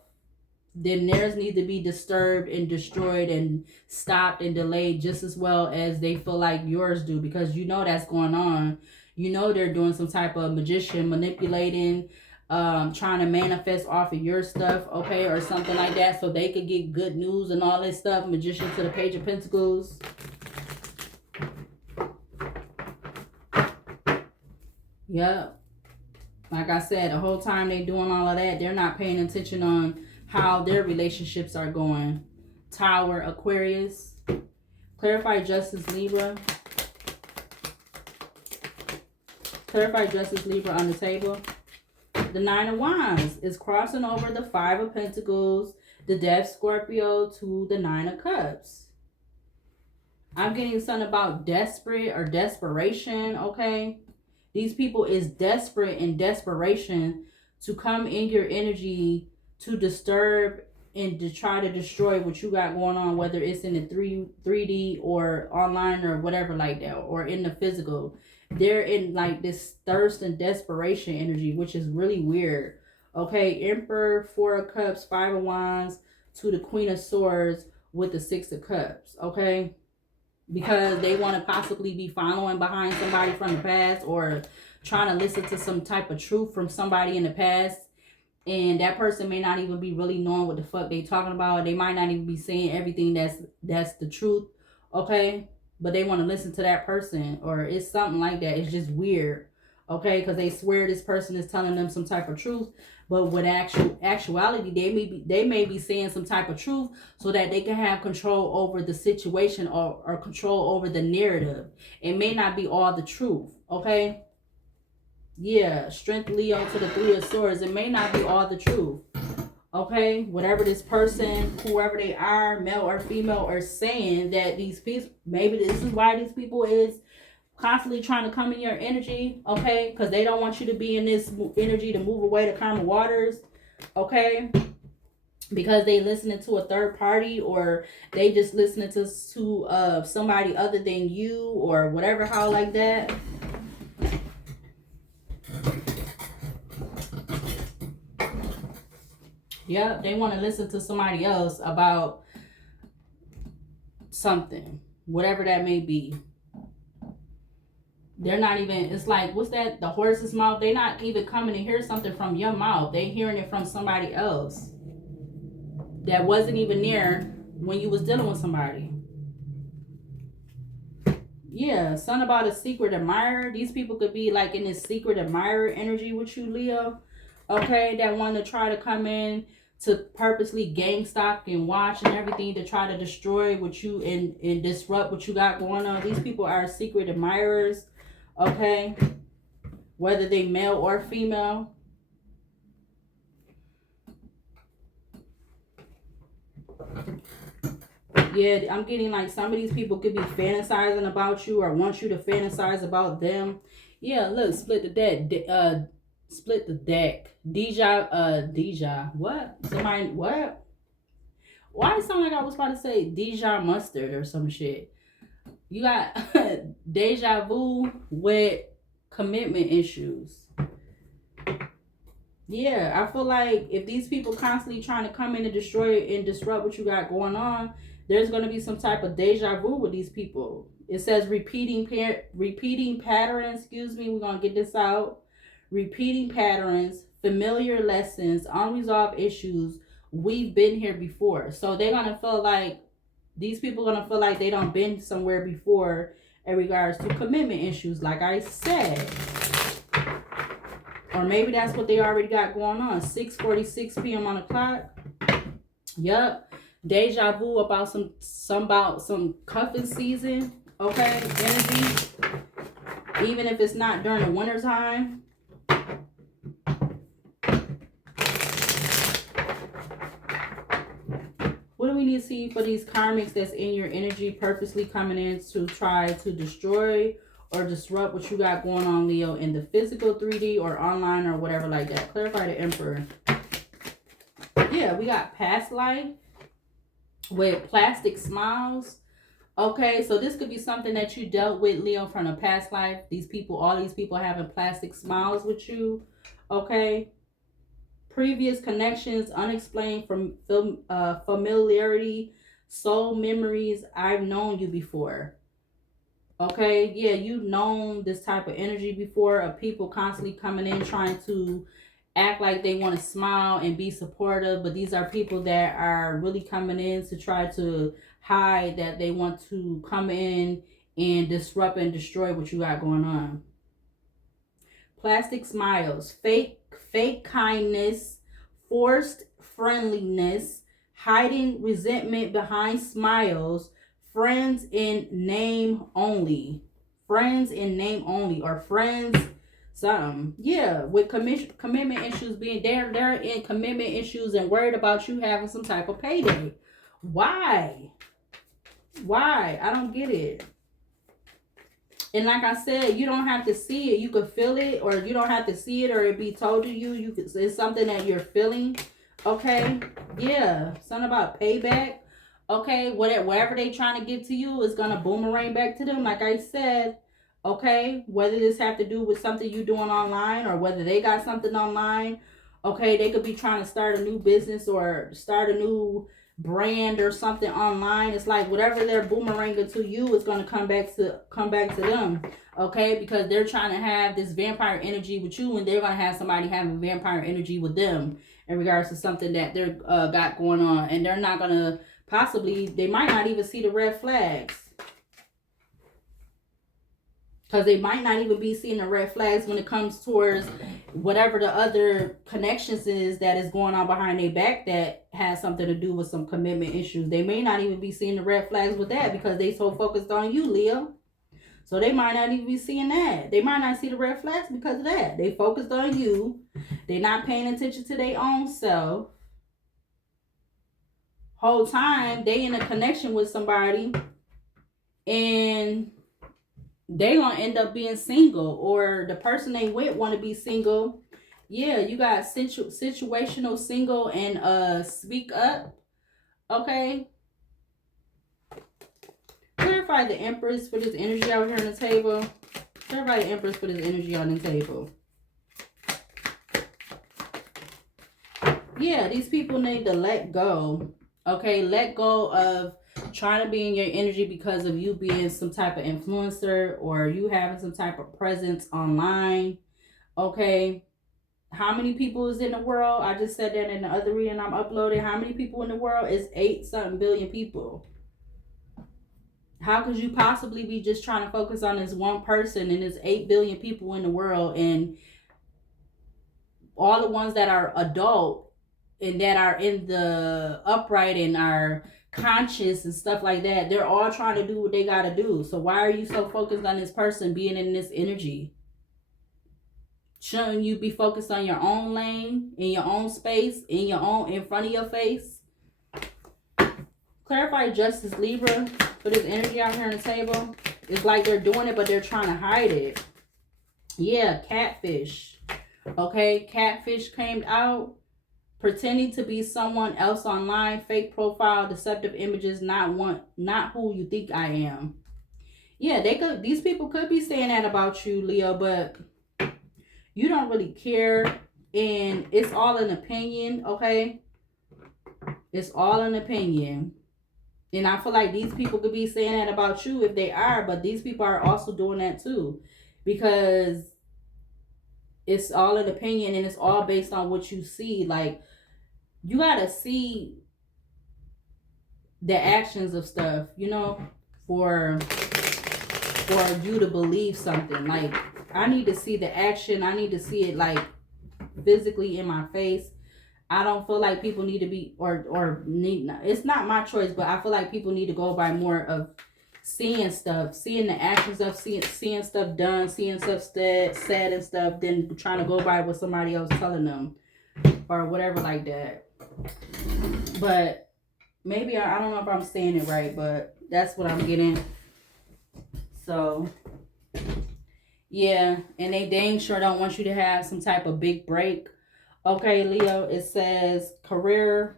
then theirs need to be disturbed and destroyed and stopped and delayed just as well as they feel like yours do, because you know that's going on. You know they're doing some type of magician, manipulating, trying to manifest off of your stuff, okay, or something like that, so they could get good news and all this stuff. Magician to the Page of Pentacles. Yep. Like I said, the whole time they doing all of that, they're not paying attention on how their relationships are going. Tower, Aquarius. Clarify Justice, Libra. Clarify Justice, Libra on the table. The Nine of Wands is crossing over the Five of Pentacles, the Death, Scorpio, to the Nine of Cups. I'm getting something about desperate or desperation, okay? These people is desperate and desperation to come in your energy to disturb and to try to destroy what you got going on, whether it's in the 3D or online or whatever like that, or in the physical. They're in like this thirst and desperation energy, which is really weird. Okay, Emperor, Four of Cups, Five of Wands, to the Queen of Swords with the Six of Cups, okay? Because they want to possibly be following behind somebody from the past, or trying to listen to some type of truth from somebody in the past, and that person may not even be really knowing what the fuck they talking about. They might not even be saying everything that's the truth, okay, but they want to listen to that person, or it's something like that. It's just weird, okay, because they swear this person is telling them some type of truth, but with actuality, they may be saying some type of truth so that they can have control over the situation, or control over the narrative. It may not be all the truth, okay? Yeah, Strength, Leo to the Three of Swords. It may not be all the truth, okay? Whatever this person, whoever they are, male or female, are saying, that these people, maybe this is why these people is constantly trying to come in your energy, okay? Because they don't want you to be in this energy to move away to calm waters, okay? Because they listening to a third party, or they just listening to somebody other than you, or whatever, how like that. Yep, they want to listen to somebody else about something, whatever that may be. They're not even, it's like, what's that? The horse's mouth. They're not even coming to hear something from your mouth. They're hearing it from somebody else that wasn't even there when you was dealing with somebody. Yeah, something about a secret admirer. These people could be like in this secret admirer energy with you, Leo. Okay, that want to try to come in to purposely gang stalk and watch and everything to try to destroy what you and disrupt what you got going on. These people are secret admirers. Okay, whether they male or female. Yeah, I'm getting like some of these people could be fantasizing about you or want you to fantasize about them. Yeah, look, split the deck. Split the deck. Deja. What? Somebody, what? Why it sound like I was about to say Deja mustard or some shit? You got deja vu with commitment issues. Yeah, I feel like if these people constantly trying to come in and destroy and disrupt what you got going on, there's going to be some type of deja vu with these people. It says repeating patterns. Excuse me, we're going to get this out. Repeating patterns, familiar lessons, unresolved issues. We've been here before. So they're going to feel like, these people are going to feel like they done been somewhere before in regards to commitment issues, like I said. Or maybe that's what they already got going on. 6:46 p.m. on the clock. Yup. Deja vu about some cuffing season. Okay. Energy. Even if it's not during the winter time. What do we need to see for these karmics that's in your energy purposely coming in to try to destroy or disrupt what you got going on, Leo, in the physical 3D or online or whatever like that? Clarify the Emperor. Yeah, we got past life with plastic smiles. Okay, so this could be something that you dealt with, Leo, from a past life. These people, all these people having plastic smiles with you. Okay. Previous connections, unexplained from familiarity, soul memories. I've known you before. Okay, yeah, you've known this type of energy before, of people constantly coming in trying to act like they want to smile and be supportive, but these are people that are really coming in to try to hide that they want to come in and disrupt and destroy what you got going on. Plastic smiles, fake kindness, forced friendliness, hiding resentment behind smiles, friends in name only. Friends in name only, or friends something. Yeah, with commitment issues being they're in commitment issues and worried about you having some type of payday. Why? I don't get it. And like I said, you don't have to see it. You could feel it, or you don't have to see it, or it be told to you. It's something that you're feeling. Okay, yeah, something about payback. Okay, whatever they trying to give to you is gonna boomerang back to them. Like I said, okay, whether this have to do with something you doing online or whether they got something online. Okay, they could be trying to start a new business or start a new brand or something online. It's like whatever they're boomeranging to you is going to come back to them. Okay, because they're trying to have this vampire energy with you, and they're going to have somebody having vampire energy with them in regards to something that they're got going on, and they're not going to they might not even see the red flags. Because they might not even be seeing the red flags when it comes towards whatever the other connections is that is going on behind their back that has something to do with some commitment issues. They may not even be seeing the red flags with that because they so focused on you, Leo. So they might not even be seeing that. They might not see the red flags because of that. They focused on you. They're not paying attention to their own self. Whole time they in a connection with somebody and they gonna end up being single, or the person they with want to be single. Yeah, you got situational single and speak up. Okay, clarify the Empress for this energy out here on the table. Clarify the Empress for this energy on the table. Yeah, these people need to let go. Okay, let go of trying to be in your energy because of you being some type of influencer or you having some type of presence online. Okay, how many people is in the world? I just said that in the other reading I'm uploading. How many people in the world? It's 8 something billion people. How could you possibly be just trying to focus on this one person and there's 8 billion people in the world, and all the ones that are adult and that are in the upright and are conscious and stuff like that, they're all trying to do what they got to do. So why are you so focused on this person being in this energy? Shouldn't you be focused on your own lane, in your own space, in front of your face? Clarify justice, Libra, for this energy out here on the table. It's like they're doing it, but they're trying to hide it. Yeah, catfish. Okay, catfish came out, pretending to be someone else online, fake profile, deceptive images, not who you think I am. Yeah, these people could be saying that about you, Leo, but you don't really care, and it's all an opinion, okay? It's all an opinion. And I feel like these people could be saying that about you if they are, but these people are also doing that too. Because it's all an opinion and it's all based on what you see. Like, you gotta see the actions of stuff, for you to believe something. Like, I need to see the action. I need to see it like physically in my face. I don't feel like people need to be or need. It's not my choice, but I feel like people need to go by more of seeing stuff, seeing the actions of seeing stuff done, seeing stuff said and stuff, than trying to go by what somebody else telling them or whatever like that. But maybe I don't know if I'm saying it right, but that's what I'm getting. So yeah, and they dang sure don't want you to have some type of big break. Okay, Leo, it says career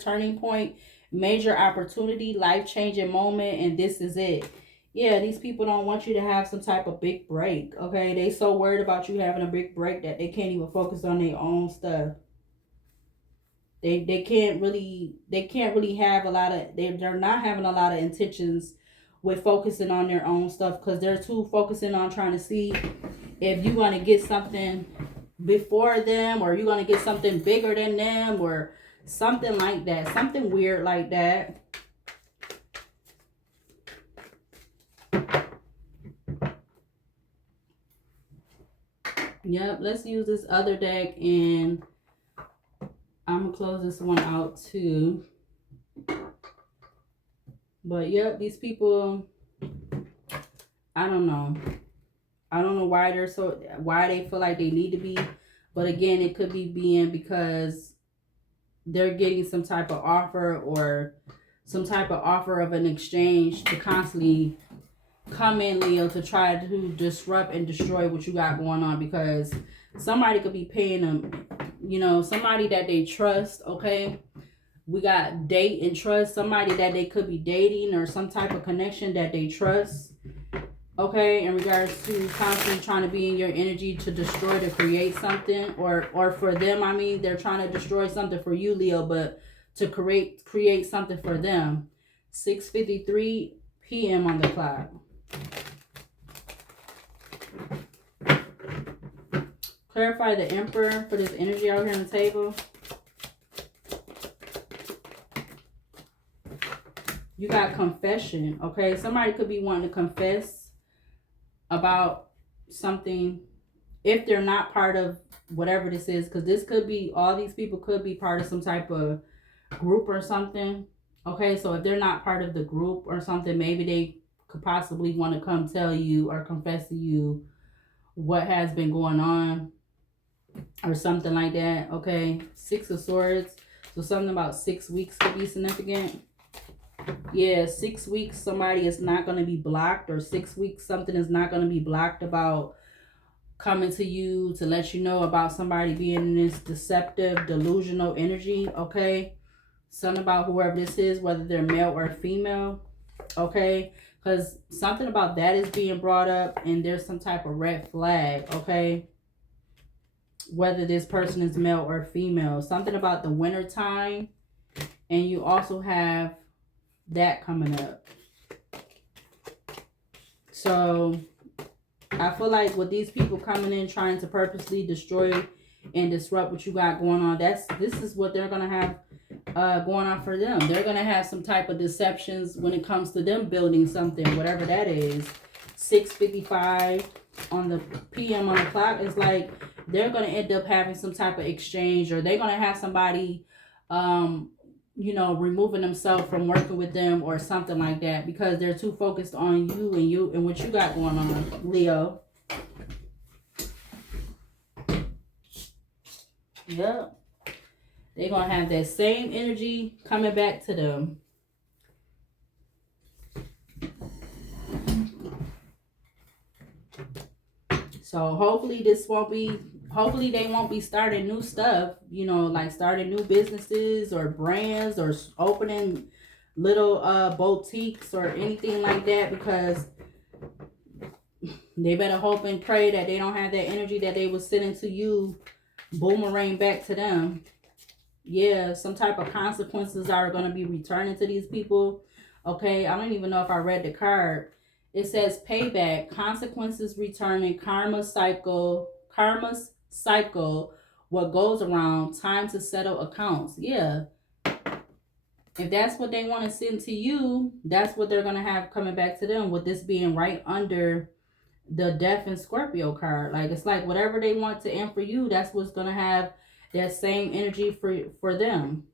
turning point, major opportunity, life changing moment, and this is it. Yeah, these people don't want you to have some type of big break. Okay, they so worried about you having a big break that they can't even focus on their own stuff. They can't really have a lot of they're not having a lot of intentions with focusing on their own stuff because they're too focusing on trying to see if you're going to get something before them or you're going to get something bigger than them or something like that, something weird like that. Yep, let's use this other deck and I'm gonna close this one out too. But yep, these people, I don't know why they feel like they need to be, but again, it could be being because they're getting some type of offer or some type of offer of an exchange to constantly come in, Leo, to try to disrupt and destroy what you got going on, because somebody could be paying them, somebody that they trust. Okay, we got date and trust, somebody that they could be dating or some type of connection that they trust. Okay, in regards to constantly trying to be in your energy to destroy, to create something, or for them, I mean, they're trying to destroy something for you, Leo, but to create something for them. 6:53 p.m. on the clock. Clarify the Emperor for this energy out here on the table. You got confession, okay? Somebody could be wanting to confess about something if they're not part of whatever this is, because this could be, all these people could be part of some type of group or something. Okay, so if they're not part of the group or something, maybe they could possibly want to come tell you or confess to you what has been going on or something like that. Okay, 6 of Swords, so something about 6 weeks could be significant. Yeah, 6 weeks somebody is not going to be blocked, or 6 weeks something is not going to be blocked about coming to you to let you know about somebody being in this deceptive, delusional energy. Okay, something about whoever this is, whether they're male or female. Okay, because something about that is being brought up and there's some type of red flag. Okay, whether this person is male or female. Something about the winter time, and you also have that coming up. So I feel like with these people coming in trying to purposely destroy and disrupt what you got going on, this is what they're gonna have going on for them. They're gonna have some type of deceptions when it comes to them building something, whatever that is. 6:55 on the PM on the clock is like they're gonna end up having some type of exchange, or they're gonna have somebody removing themselves from working with them or something like that, because they're too focused on you and what you got going on, Leo. Yep. They're going to have that same energy coming back to them. So hopefully they won't be starting new stuff, like starting new businesses or brands or opening little boutiques or anything like that, because they better hope and pray that they don't have that energy that they was sending to you boomerang back to them. Yeah, some type of consequences are going to be returning to these people. Okay, I don't even know if I read the card. It says payback, consequences returning, karma's cycle, what goes around, time to settle accounts. Yeah. If that's what they want to send to you, that's what they're going to have coming back to them, with this being right under the Death and Scorpio card. Like, it's like whatever they want to end for you, that's what's going to have that same energy for them.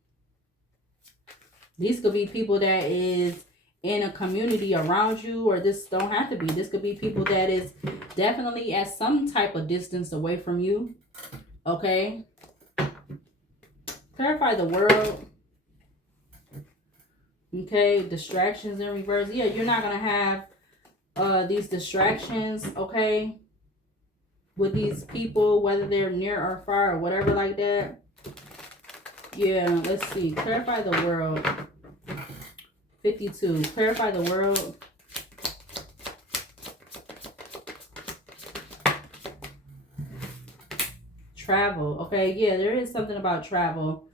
These could be people that is in a community around you, or this don't have to be. This could be people that is definitely at some type of distance away from you. Okay. Clarify the world. Okay. Distractions in reverse. Yeah, you're not going to have these distractions, okay, with these people, whether they're near or far or whatever like that. Yeah, let's see. Clarify the world. 52. Clarify the world. Travel. Okay, yeah, there is something about travel.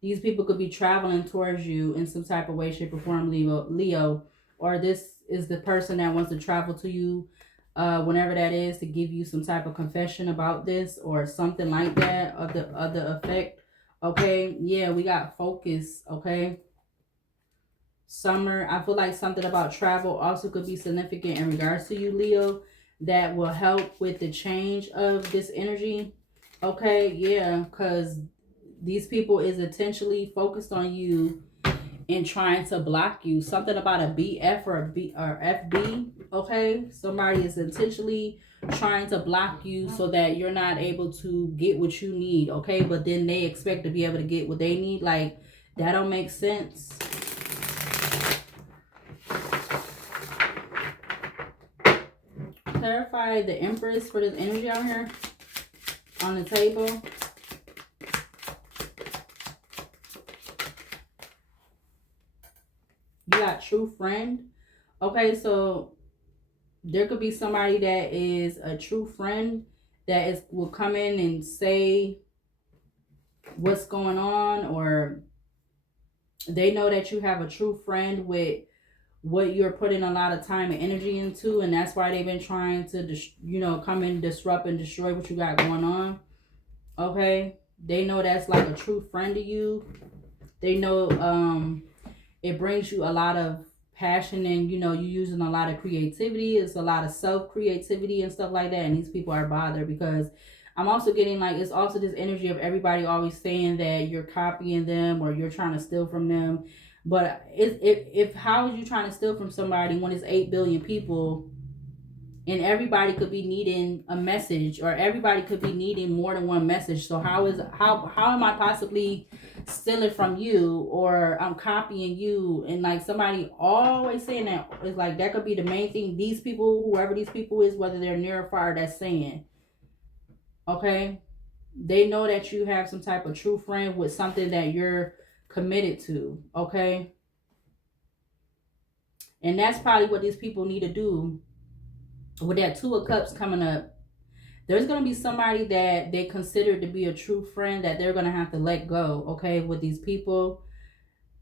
These people could be traveling towards you in some type of way, shape, or form, Leo. Or this is the person that wants to travel to you whenever that is, to give you some type of confession about this or something like that, of the effect. Okay, yeah, we got focus. Okay, summer. I feel like something about travel also could be significant in regards to you, Leo, that will help with the change of this energy. Okay, yeah, because these people is intentionally focused on you and trying to block you. Something about a BF or a B or FB. Okay, somebody is intentionally trying to block you so that you're not able to get what you need. Okay, but then they expect to be able to get what they need. Like, that don't make sense. Clarify the Empress for this energy out here on the table. You got true friend. Okay, so there could be somebody that is a true friend that will come in and say what's going on, or they know that you have a true friend with what you're putting a lot of time and energy into, and that's why they've been trying to come and disrupt and destroy what you got going on. Okay, they know that's like a true friend to you. They know it brings you a lot of passion, and you're using a lot of creativity. It's a lot of self creativity and stuff like that, and these people are bothered because I'm also getting like, it's also this energy of everybody always saying that you're copying them or you're trying to steal from them. But if how are you trying to steal from somebody when it's 8 billion people and everybody could be needing a message, or everybody could be needing more than one message? So how am I possibly stealing from you, or I'm copying you? And like, somebody always saying that, is like, that could be the main thing these people, whoever these people is, whether they're near or far, that's saying. Okay, they know that you have some type of true friend with something that you're committed to. Okay, and that's probably what these people need to do with that Two of Cups coming up. there's going to be somebody that they consider to be a true friend that they're going to have to let go, okay, with these people.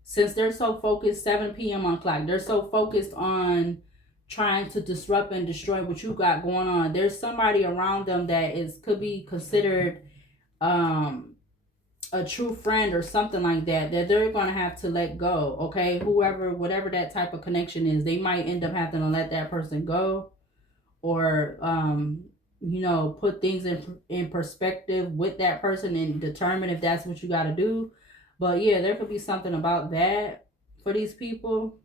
Since they're so focused, 7 p.m. on clock, they're so focused on trying to disrupt and destroy what you got going on. There's somebody around them that could be considered a true friend or something like that they're gonna have to let go, okay? Whatever that type of connection is, they might end up having to let that person go, or put things in perspective with that person and determine if that's what you got to do. But yeah, there could be something about that for these people,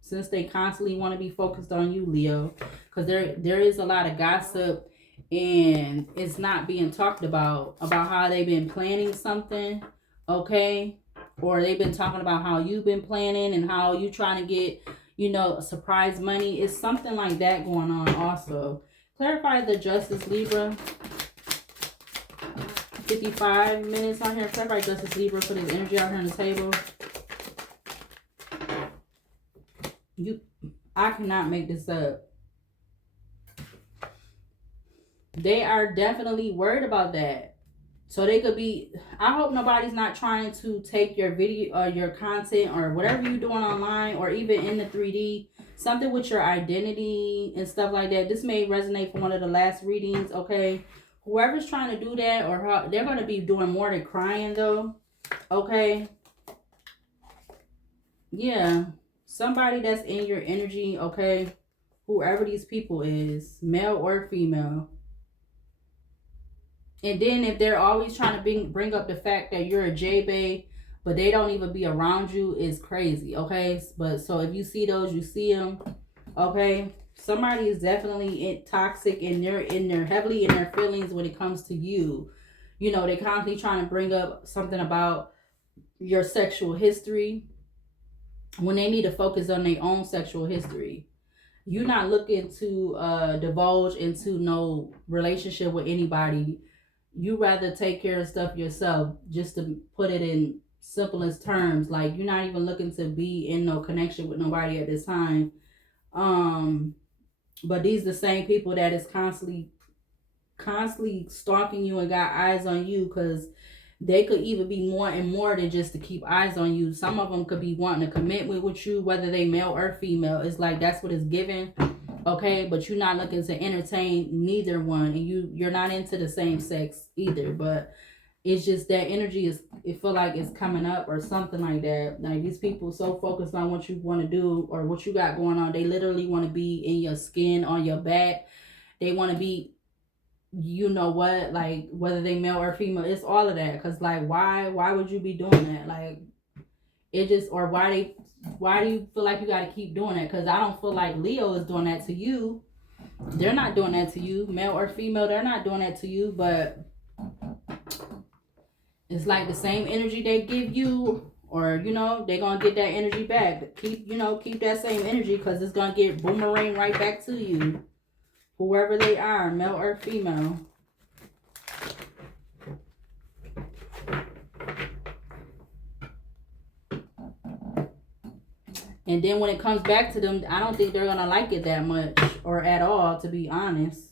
since they constantly want to be focused on you, Leo, because there is a lot of gossip and it's not being talked about how they've been planning something, okay? Or they've been talking about how you've been planning and how you trying to get, surprise money. It's something like that going on also. Clarify the Justice, Libra. 55 minutes on here. Clarify Justice, Libra. Put his energy out here on the table. I cannot make this up. They are definitely worried about that. So they could be, I hope nobody's not trying to take your video or your content or whatever you're doing online or even in the 3D, something with your identity and stuff like that. This may resonate from one of the last readings, okay? Whoever's trying to do that, or they're going to be doing more than crying though, okay? Yeah, somebody that's in your energy, okay? Whoever these people is, male or female. And then if they're always trying to bring up the fact that you're a J-Bay, but they don't even be around you, is crazy, okay? But so if you see those, you see them, okay? Somebody is definitely toxic and they're heavily in their feelings when it comes to you. They're constantly trying to bring up something about your sexual history when they need to focus on their own sexual history. You're not looking to divulge into no relationship with anybody. You rather take care of stuff yourself, just to put it in simplest terms. Like, you're not even looking to be in no connection with nobody at this time. But these the same people that is constantly stalking you and got eyes on you, because they could even be more and more than just to keep eyes on you. Some of them could be wanting a commitment with you, whether they male or female. It's like that's what it's given, okay? But you're not looking to entertain neither one, and you're not into the same sex either. But it's just that energy it feel like it's coming up or something like that. Like, these people so focused on what you want to do or what you got going on, they literally want to be in your skin, on your back. They want to be, like, whether they male or female, it's all of that. Because, like, why would you be doing that? Like, it just, or why do you feel like you got to keep doing that? Because I don't feel like Leo is doing that to you. They're not doing that to you, male or female. They're not doing that to you. But it's like the same energy they give you, or they're gonna get that energy back. Keep that same energy, because it's gonna get boomerang right back to you, whoever they are, male or female. And then when it comes back to them, I don't think they're gonna like it that much or at all, to be honest.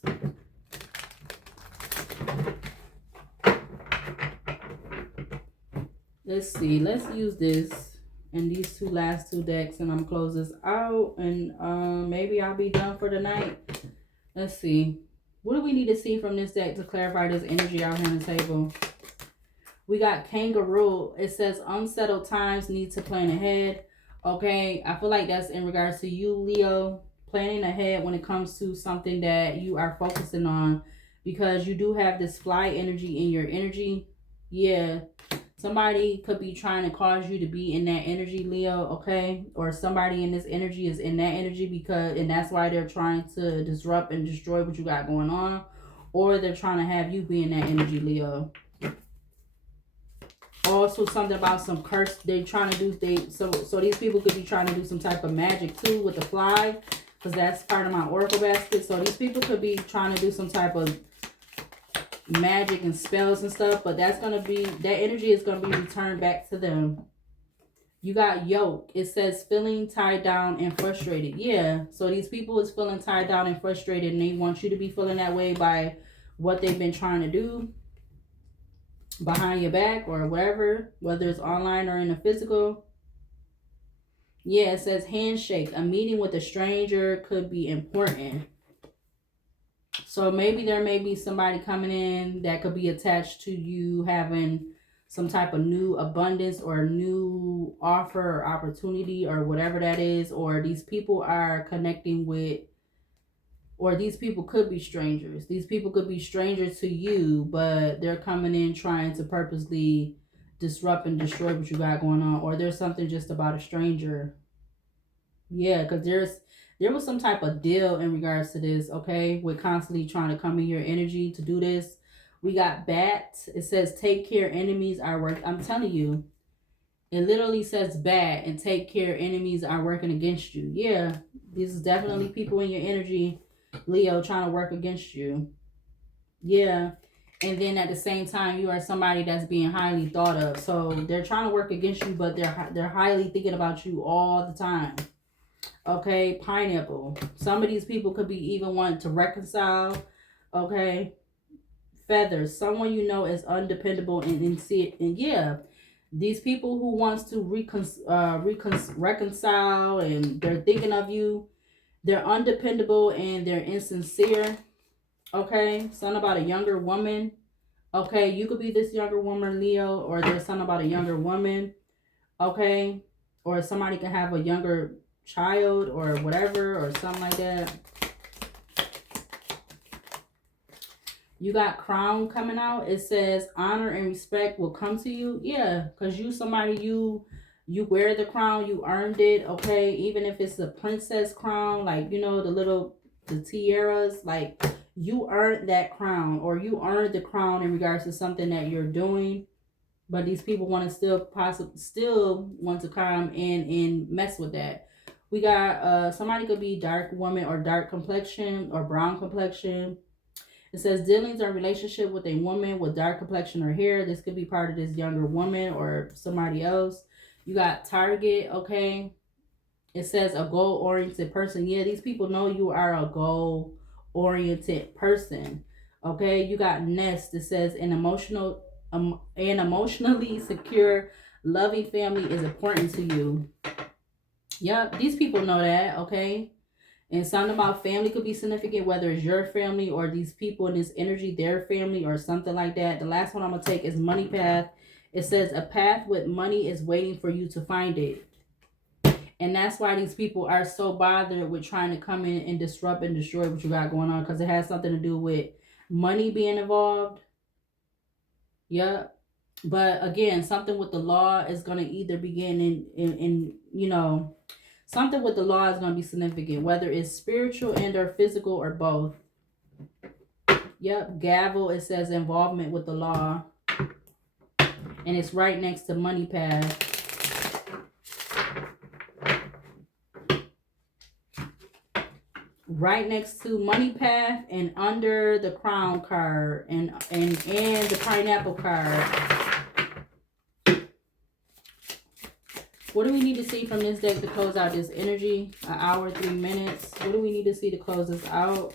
Let's see. Let's use this and these last two decks, and I'm close this out, and maybe I'll be done for the night. Let's see. What do we need to see from this deck to clarify this energy out here on the table? We got Kangaroo. It says unsettled times, need to plan ahead. Okay, I feel like that's in regards to you, Leo, planning ahead when it comes to something that you are focusing on, because you do have this fly energy in your energy. Yeah, somebody could be trying to cause you to be in that energy, Leo, okay? Or somebody in this energy is in that energy, and that's why they're trying to disrupt and destroy what you got going on. Or they're trying to have you be in that energy, Leo. Also, something about some curse they're trying to do. So these people could be trying to do some type of magic too with the fly, because that's part of my oracle basket. So these people could be trying to do some type of magic and spells and stuff, but that energy is going to be returned back to them. You got yoke. It says feeling tied down and frustrated. Yeah, so these people is feeling tied down and frustrated, and they want you to be feeling that way by what they've been trying to do behind your back or whatever, whether it's online or in a physical. Yeah, it says handshake. A meeting with a stranger could be important. So maybe there may be somebody coming in that could be attached to you having some type of new abundance or new offer or opportunity or whatever that is, or these people are connecting with, or these people could be strangers. These people could be strangers to you, but they're coming in trying to purposely disrupt and destroy what you got going on, or there's something just about a stranger. Yeah, because there was some type of deal in regards to this, okay, with constantly trying to come in your energy to do this. We got bat. It says take care, enemies are work. I'm telling you, it literally says bat and take care, enemies are working against you. Yeah, this is definitely people in your energy, Leo, trying to work against you. Yeah. And then at the same time, you are somebody that's being highly thought of. So they're trying to work against you, but they're highly thinking about you all the time. Okay, pineapple. Some of these people could be even wanting to reconcile. Okay, feathers. Someone you know is undependable and see it. And yeah, these people who wants to reconcile and they're thinking of you, they're undependable and they're insincere. Okay, something about a younger woman. Okay, you could be this younger woman, Leo, or there's something about a younger woman. Okay, or somebody can have a younger child or whatever or something like that. You got crown coming out. It says honor and respect will come to you. Yeah, because you somebody, you wear the crown, you earned it. Okay, even if it's a princess crown, like you know the tiaras, like you earned that crown, or you earned the crown in regards to something that you're doing. But these people want to still want to come in and mess with that. We got somebody could be dark woman or dark complexion or brown complexion. It says dealings or relationship with a woman with dark complexion or hair. This could be part of this younger woman or somebody else. You got target, okay. It says a goal oriented person. Yeah, these people know you are a goal oriented person. Okay, you got nest. It says an emotionally secure, loving family is important to you. Yep, these people know that. Okay, and something about family could be significant, whether it's your family or these people in this energy, their family or something like that. The last one I'm gonna take is money path. It says a path with money is waiting for you to find it. And that's why these people are so bothered with trying to come in and disrupt and destroy what you got going on, because it has something to do with money being involved. Yep. But again, something with the law is going to either begin in you know, something with the law is going to be significant, whether it's spiritual and or physical or both. Yep. Gavel, it says involvement with the law. And it's right next to money path. Right next to money path and under the crown card and the pineapple card. What do we need to see from this deck to close out this energy? An hour, 3 minutes. What do we need to see to close this out?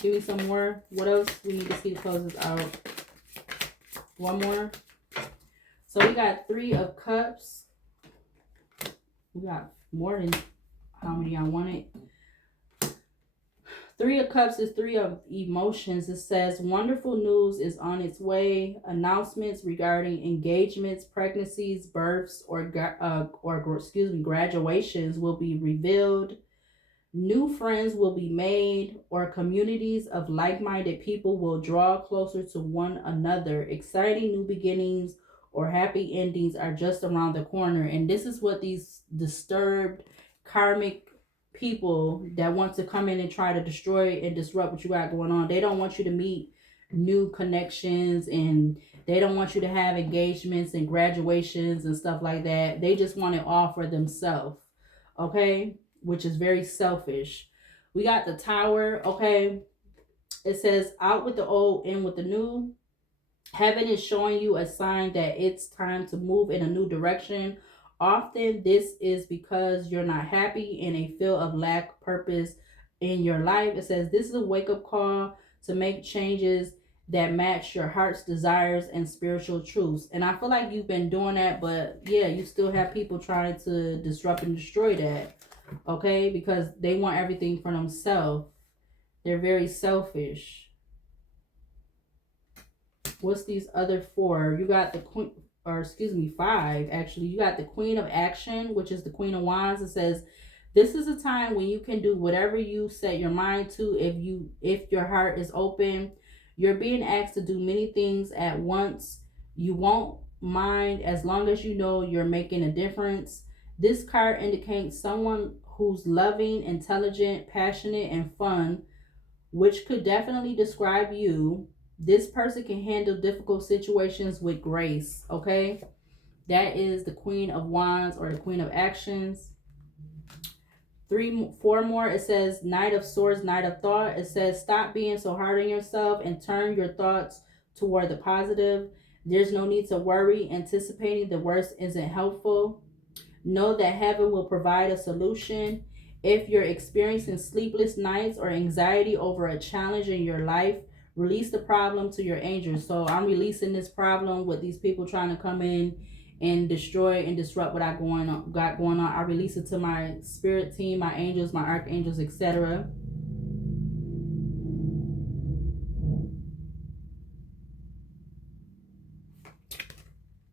Give me some more. What else we need to see to close this out? One more. So we got 3 of cups. We got more than how many I wanted. 3 of cups is 3 of emotions. It says wonderful news is on its way. Announcements regarding engagements, pregnancies, births, or graduations will be revealed. New friends will be made, or communities of like-minded people will draw closer to one another. Exciting new beginnings or happy endings are just around the corner. And this is what these disturbed karmic people that want to come in and try to destroy and disrupt what you got going on. They don't want you to meet new connections, and they don't want you to have engagements and graduations and stuff like that. They just want it all for themselves. Okay? Which is very selfish. We got the Tower. Okay? It says out with the old, in with the new. Heaven is showing you a sign that it's time to move in a new direction. Often this is because you're not happy and a feel of lack purpose in your life. It says this is a wake-up call to make changes that match your heart's desires and spiritual truths. And I feel like you've been doing that, but yeah, you still have people trying to disrupt and destroy that. Okay, because they want everything for themselves. They're very selfish. What's these other four? You got the queen, or excuse me, five actually. You got the Queen of Action, which is the Queen of Wands. It says this is a time when you can do whatever you set your mind to. If your heart is open, you're being asked to do many things at once. You won't mind as long as you know you're making a difference. This card indicates someone who's loving, intelligent, passionate, and fun, which could definitely describe you. This person can handle difficult situations with grace. Okay, that is the Queen of Wands or the Queen of Actions. Four more. It says Knight of Swords, Knight of Thought. It says stop being so hard on yourself and turn your thoughts toward the positive. There's no need to worry. Anticipating the worst isn't helpful. Know that heaven will provide a solution. If you're experiencing sleepless nights or anxiety over a challenge in your life, release the problem to your angels. So I'm releasing this problem with these people trying to come in and destroy and disrupt what I got going on. I release it to my spirit team, my angels, my archangels, etc.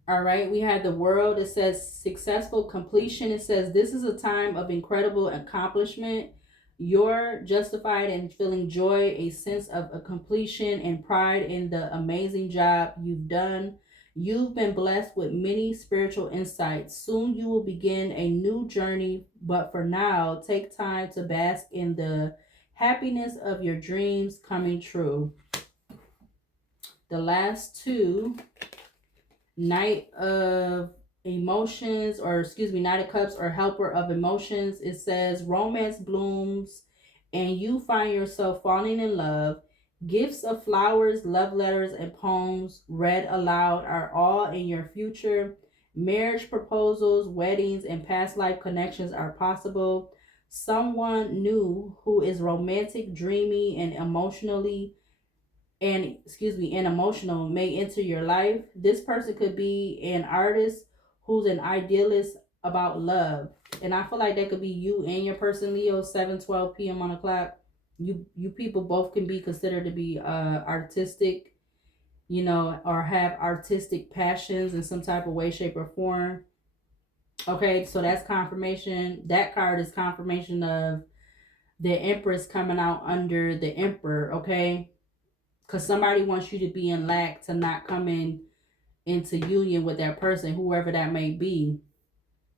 All right, we have the World. It says successful completion. It says this is a time of incredible accomplishment. You're justified in feeling joy, a sense of a completion, and pride in the amazing job you've done. You've been blessed with many spiritual insights. Soon you will begin a new journey, but for now, take time to bask in the happiness of your dreams coming true. The last two, Knight of Emotions, or excuse me, Knight of Cups or Helper of Emotions. It says romance blooms and you find yourself falling in love. Gifts of flowers, love letters, and poems read aloud are all in your future. Marriage proposals, weddings, and past life connections are possible. Someone new who is romantic, dreamy, and emotional may enter your life. This person could be an artist who's an idealist about love. And I feel like that could be you and your person, Leo, 7:12 p.m. on the clock. You people both can be considered to be artistic, or have artistic passions in some type of way, shape, or form. Okay, so that's confirmation. That card is confirmation of the Empress coming out under the Emperor, okay? Because somebody wants you to be in lack to not come into union with that person, whoever that may be.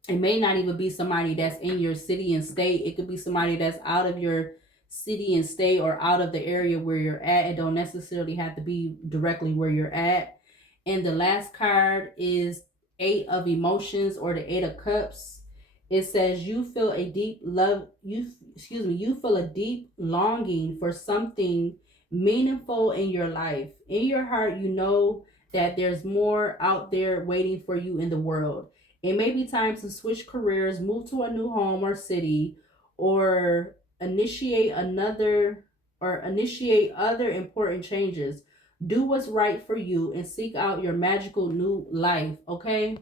It may not even be somebody that's in your city and state. It could be somebody that's out of your city and state or out of the area where you're at. It don't necessarily have to be directly where you're at. And the last card is Eight of Emotions or the Eight of Cups. It says you feel a deep you feel a deep longing for something meaningful in your life. In your heart, you know that there's more out there waiting for you in the world. It may be time to switch careers, move to a new home or city, or initiate other important changes. Do what's right for you and seek out your magical new life, okay?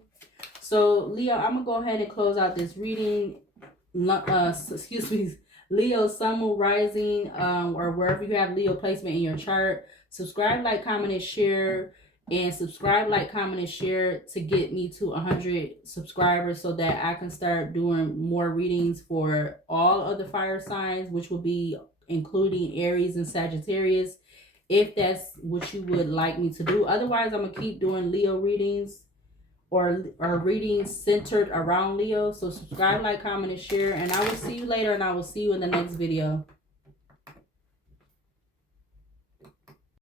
So, Leo, I'm going to go ahead and close out this reading. Leo, Sun, Moon, Rising, or wherever you have Leo placement in your chart. Subscribe, like, comment, and share. And subscribe, like, comment, and share to get me to 100 subscribers so that I can start doing more readings for all of the fire signs, which will be including Aries and Sagittarius, if that's what you would like me to do. Otherwise, I'm going to keep doing Leo readings or readings centered around Leo. So subscribe, like, comment, and share. And I will see you later, and I will see you in the next video.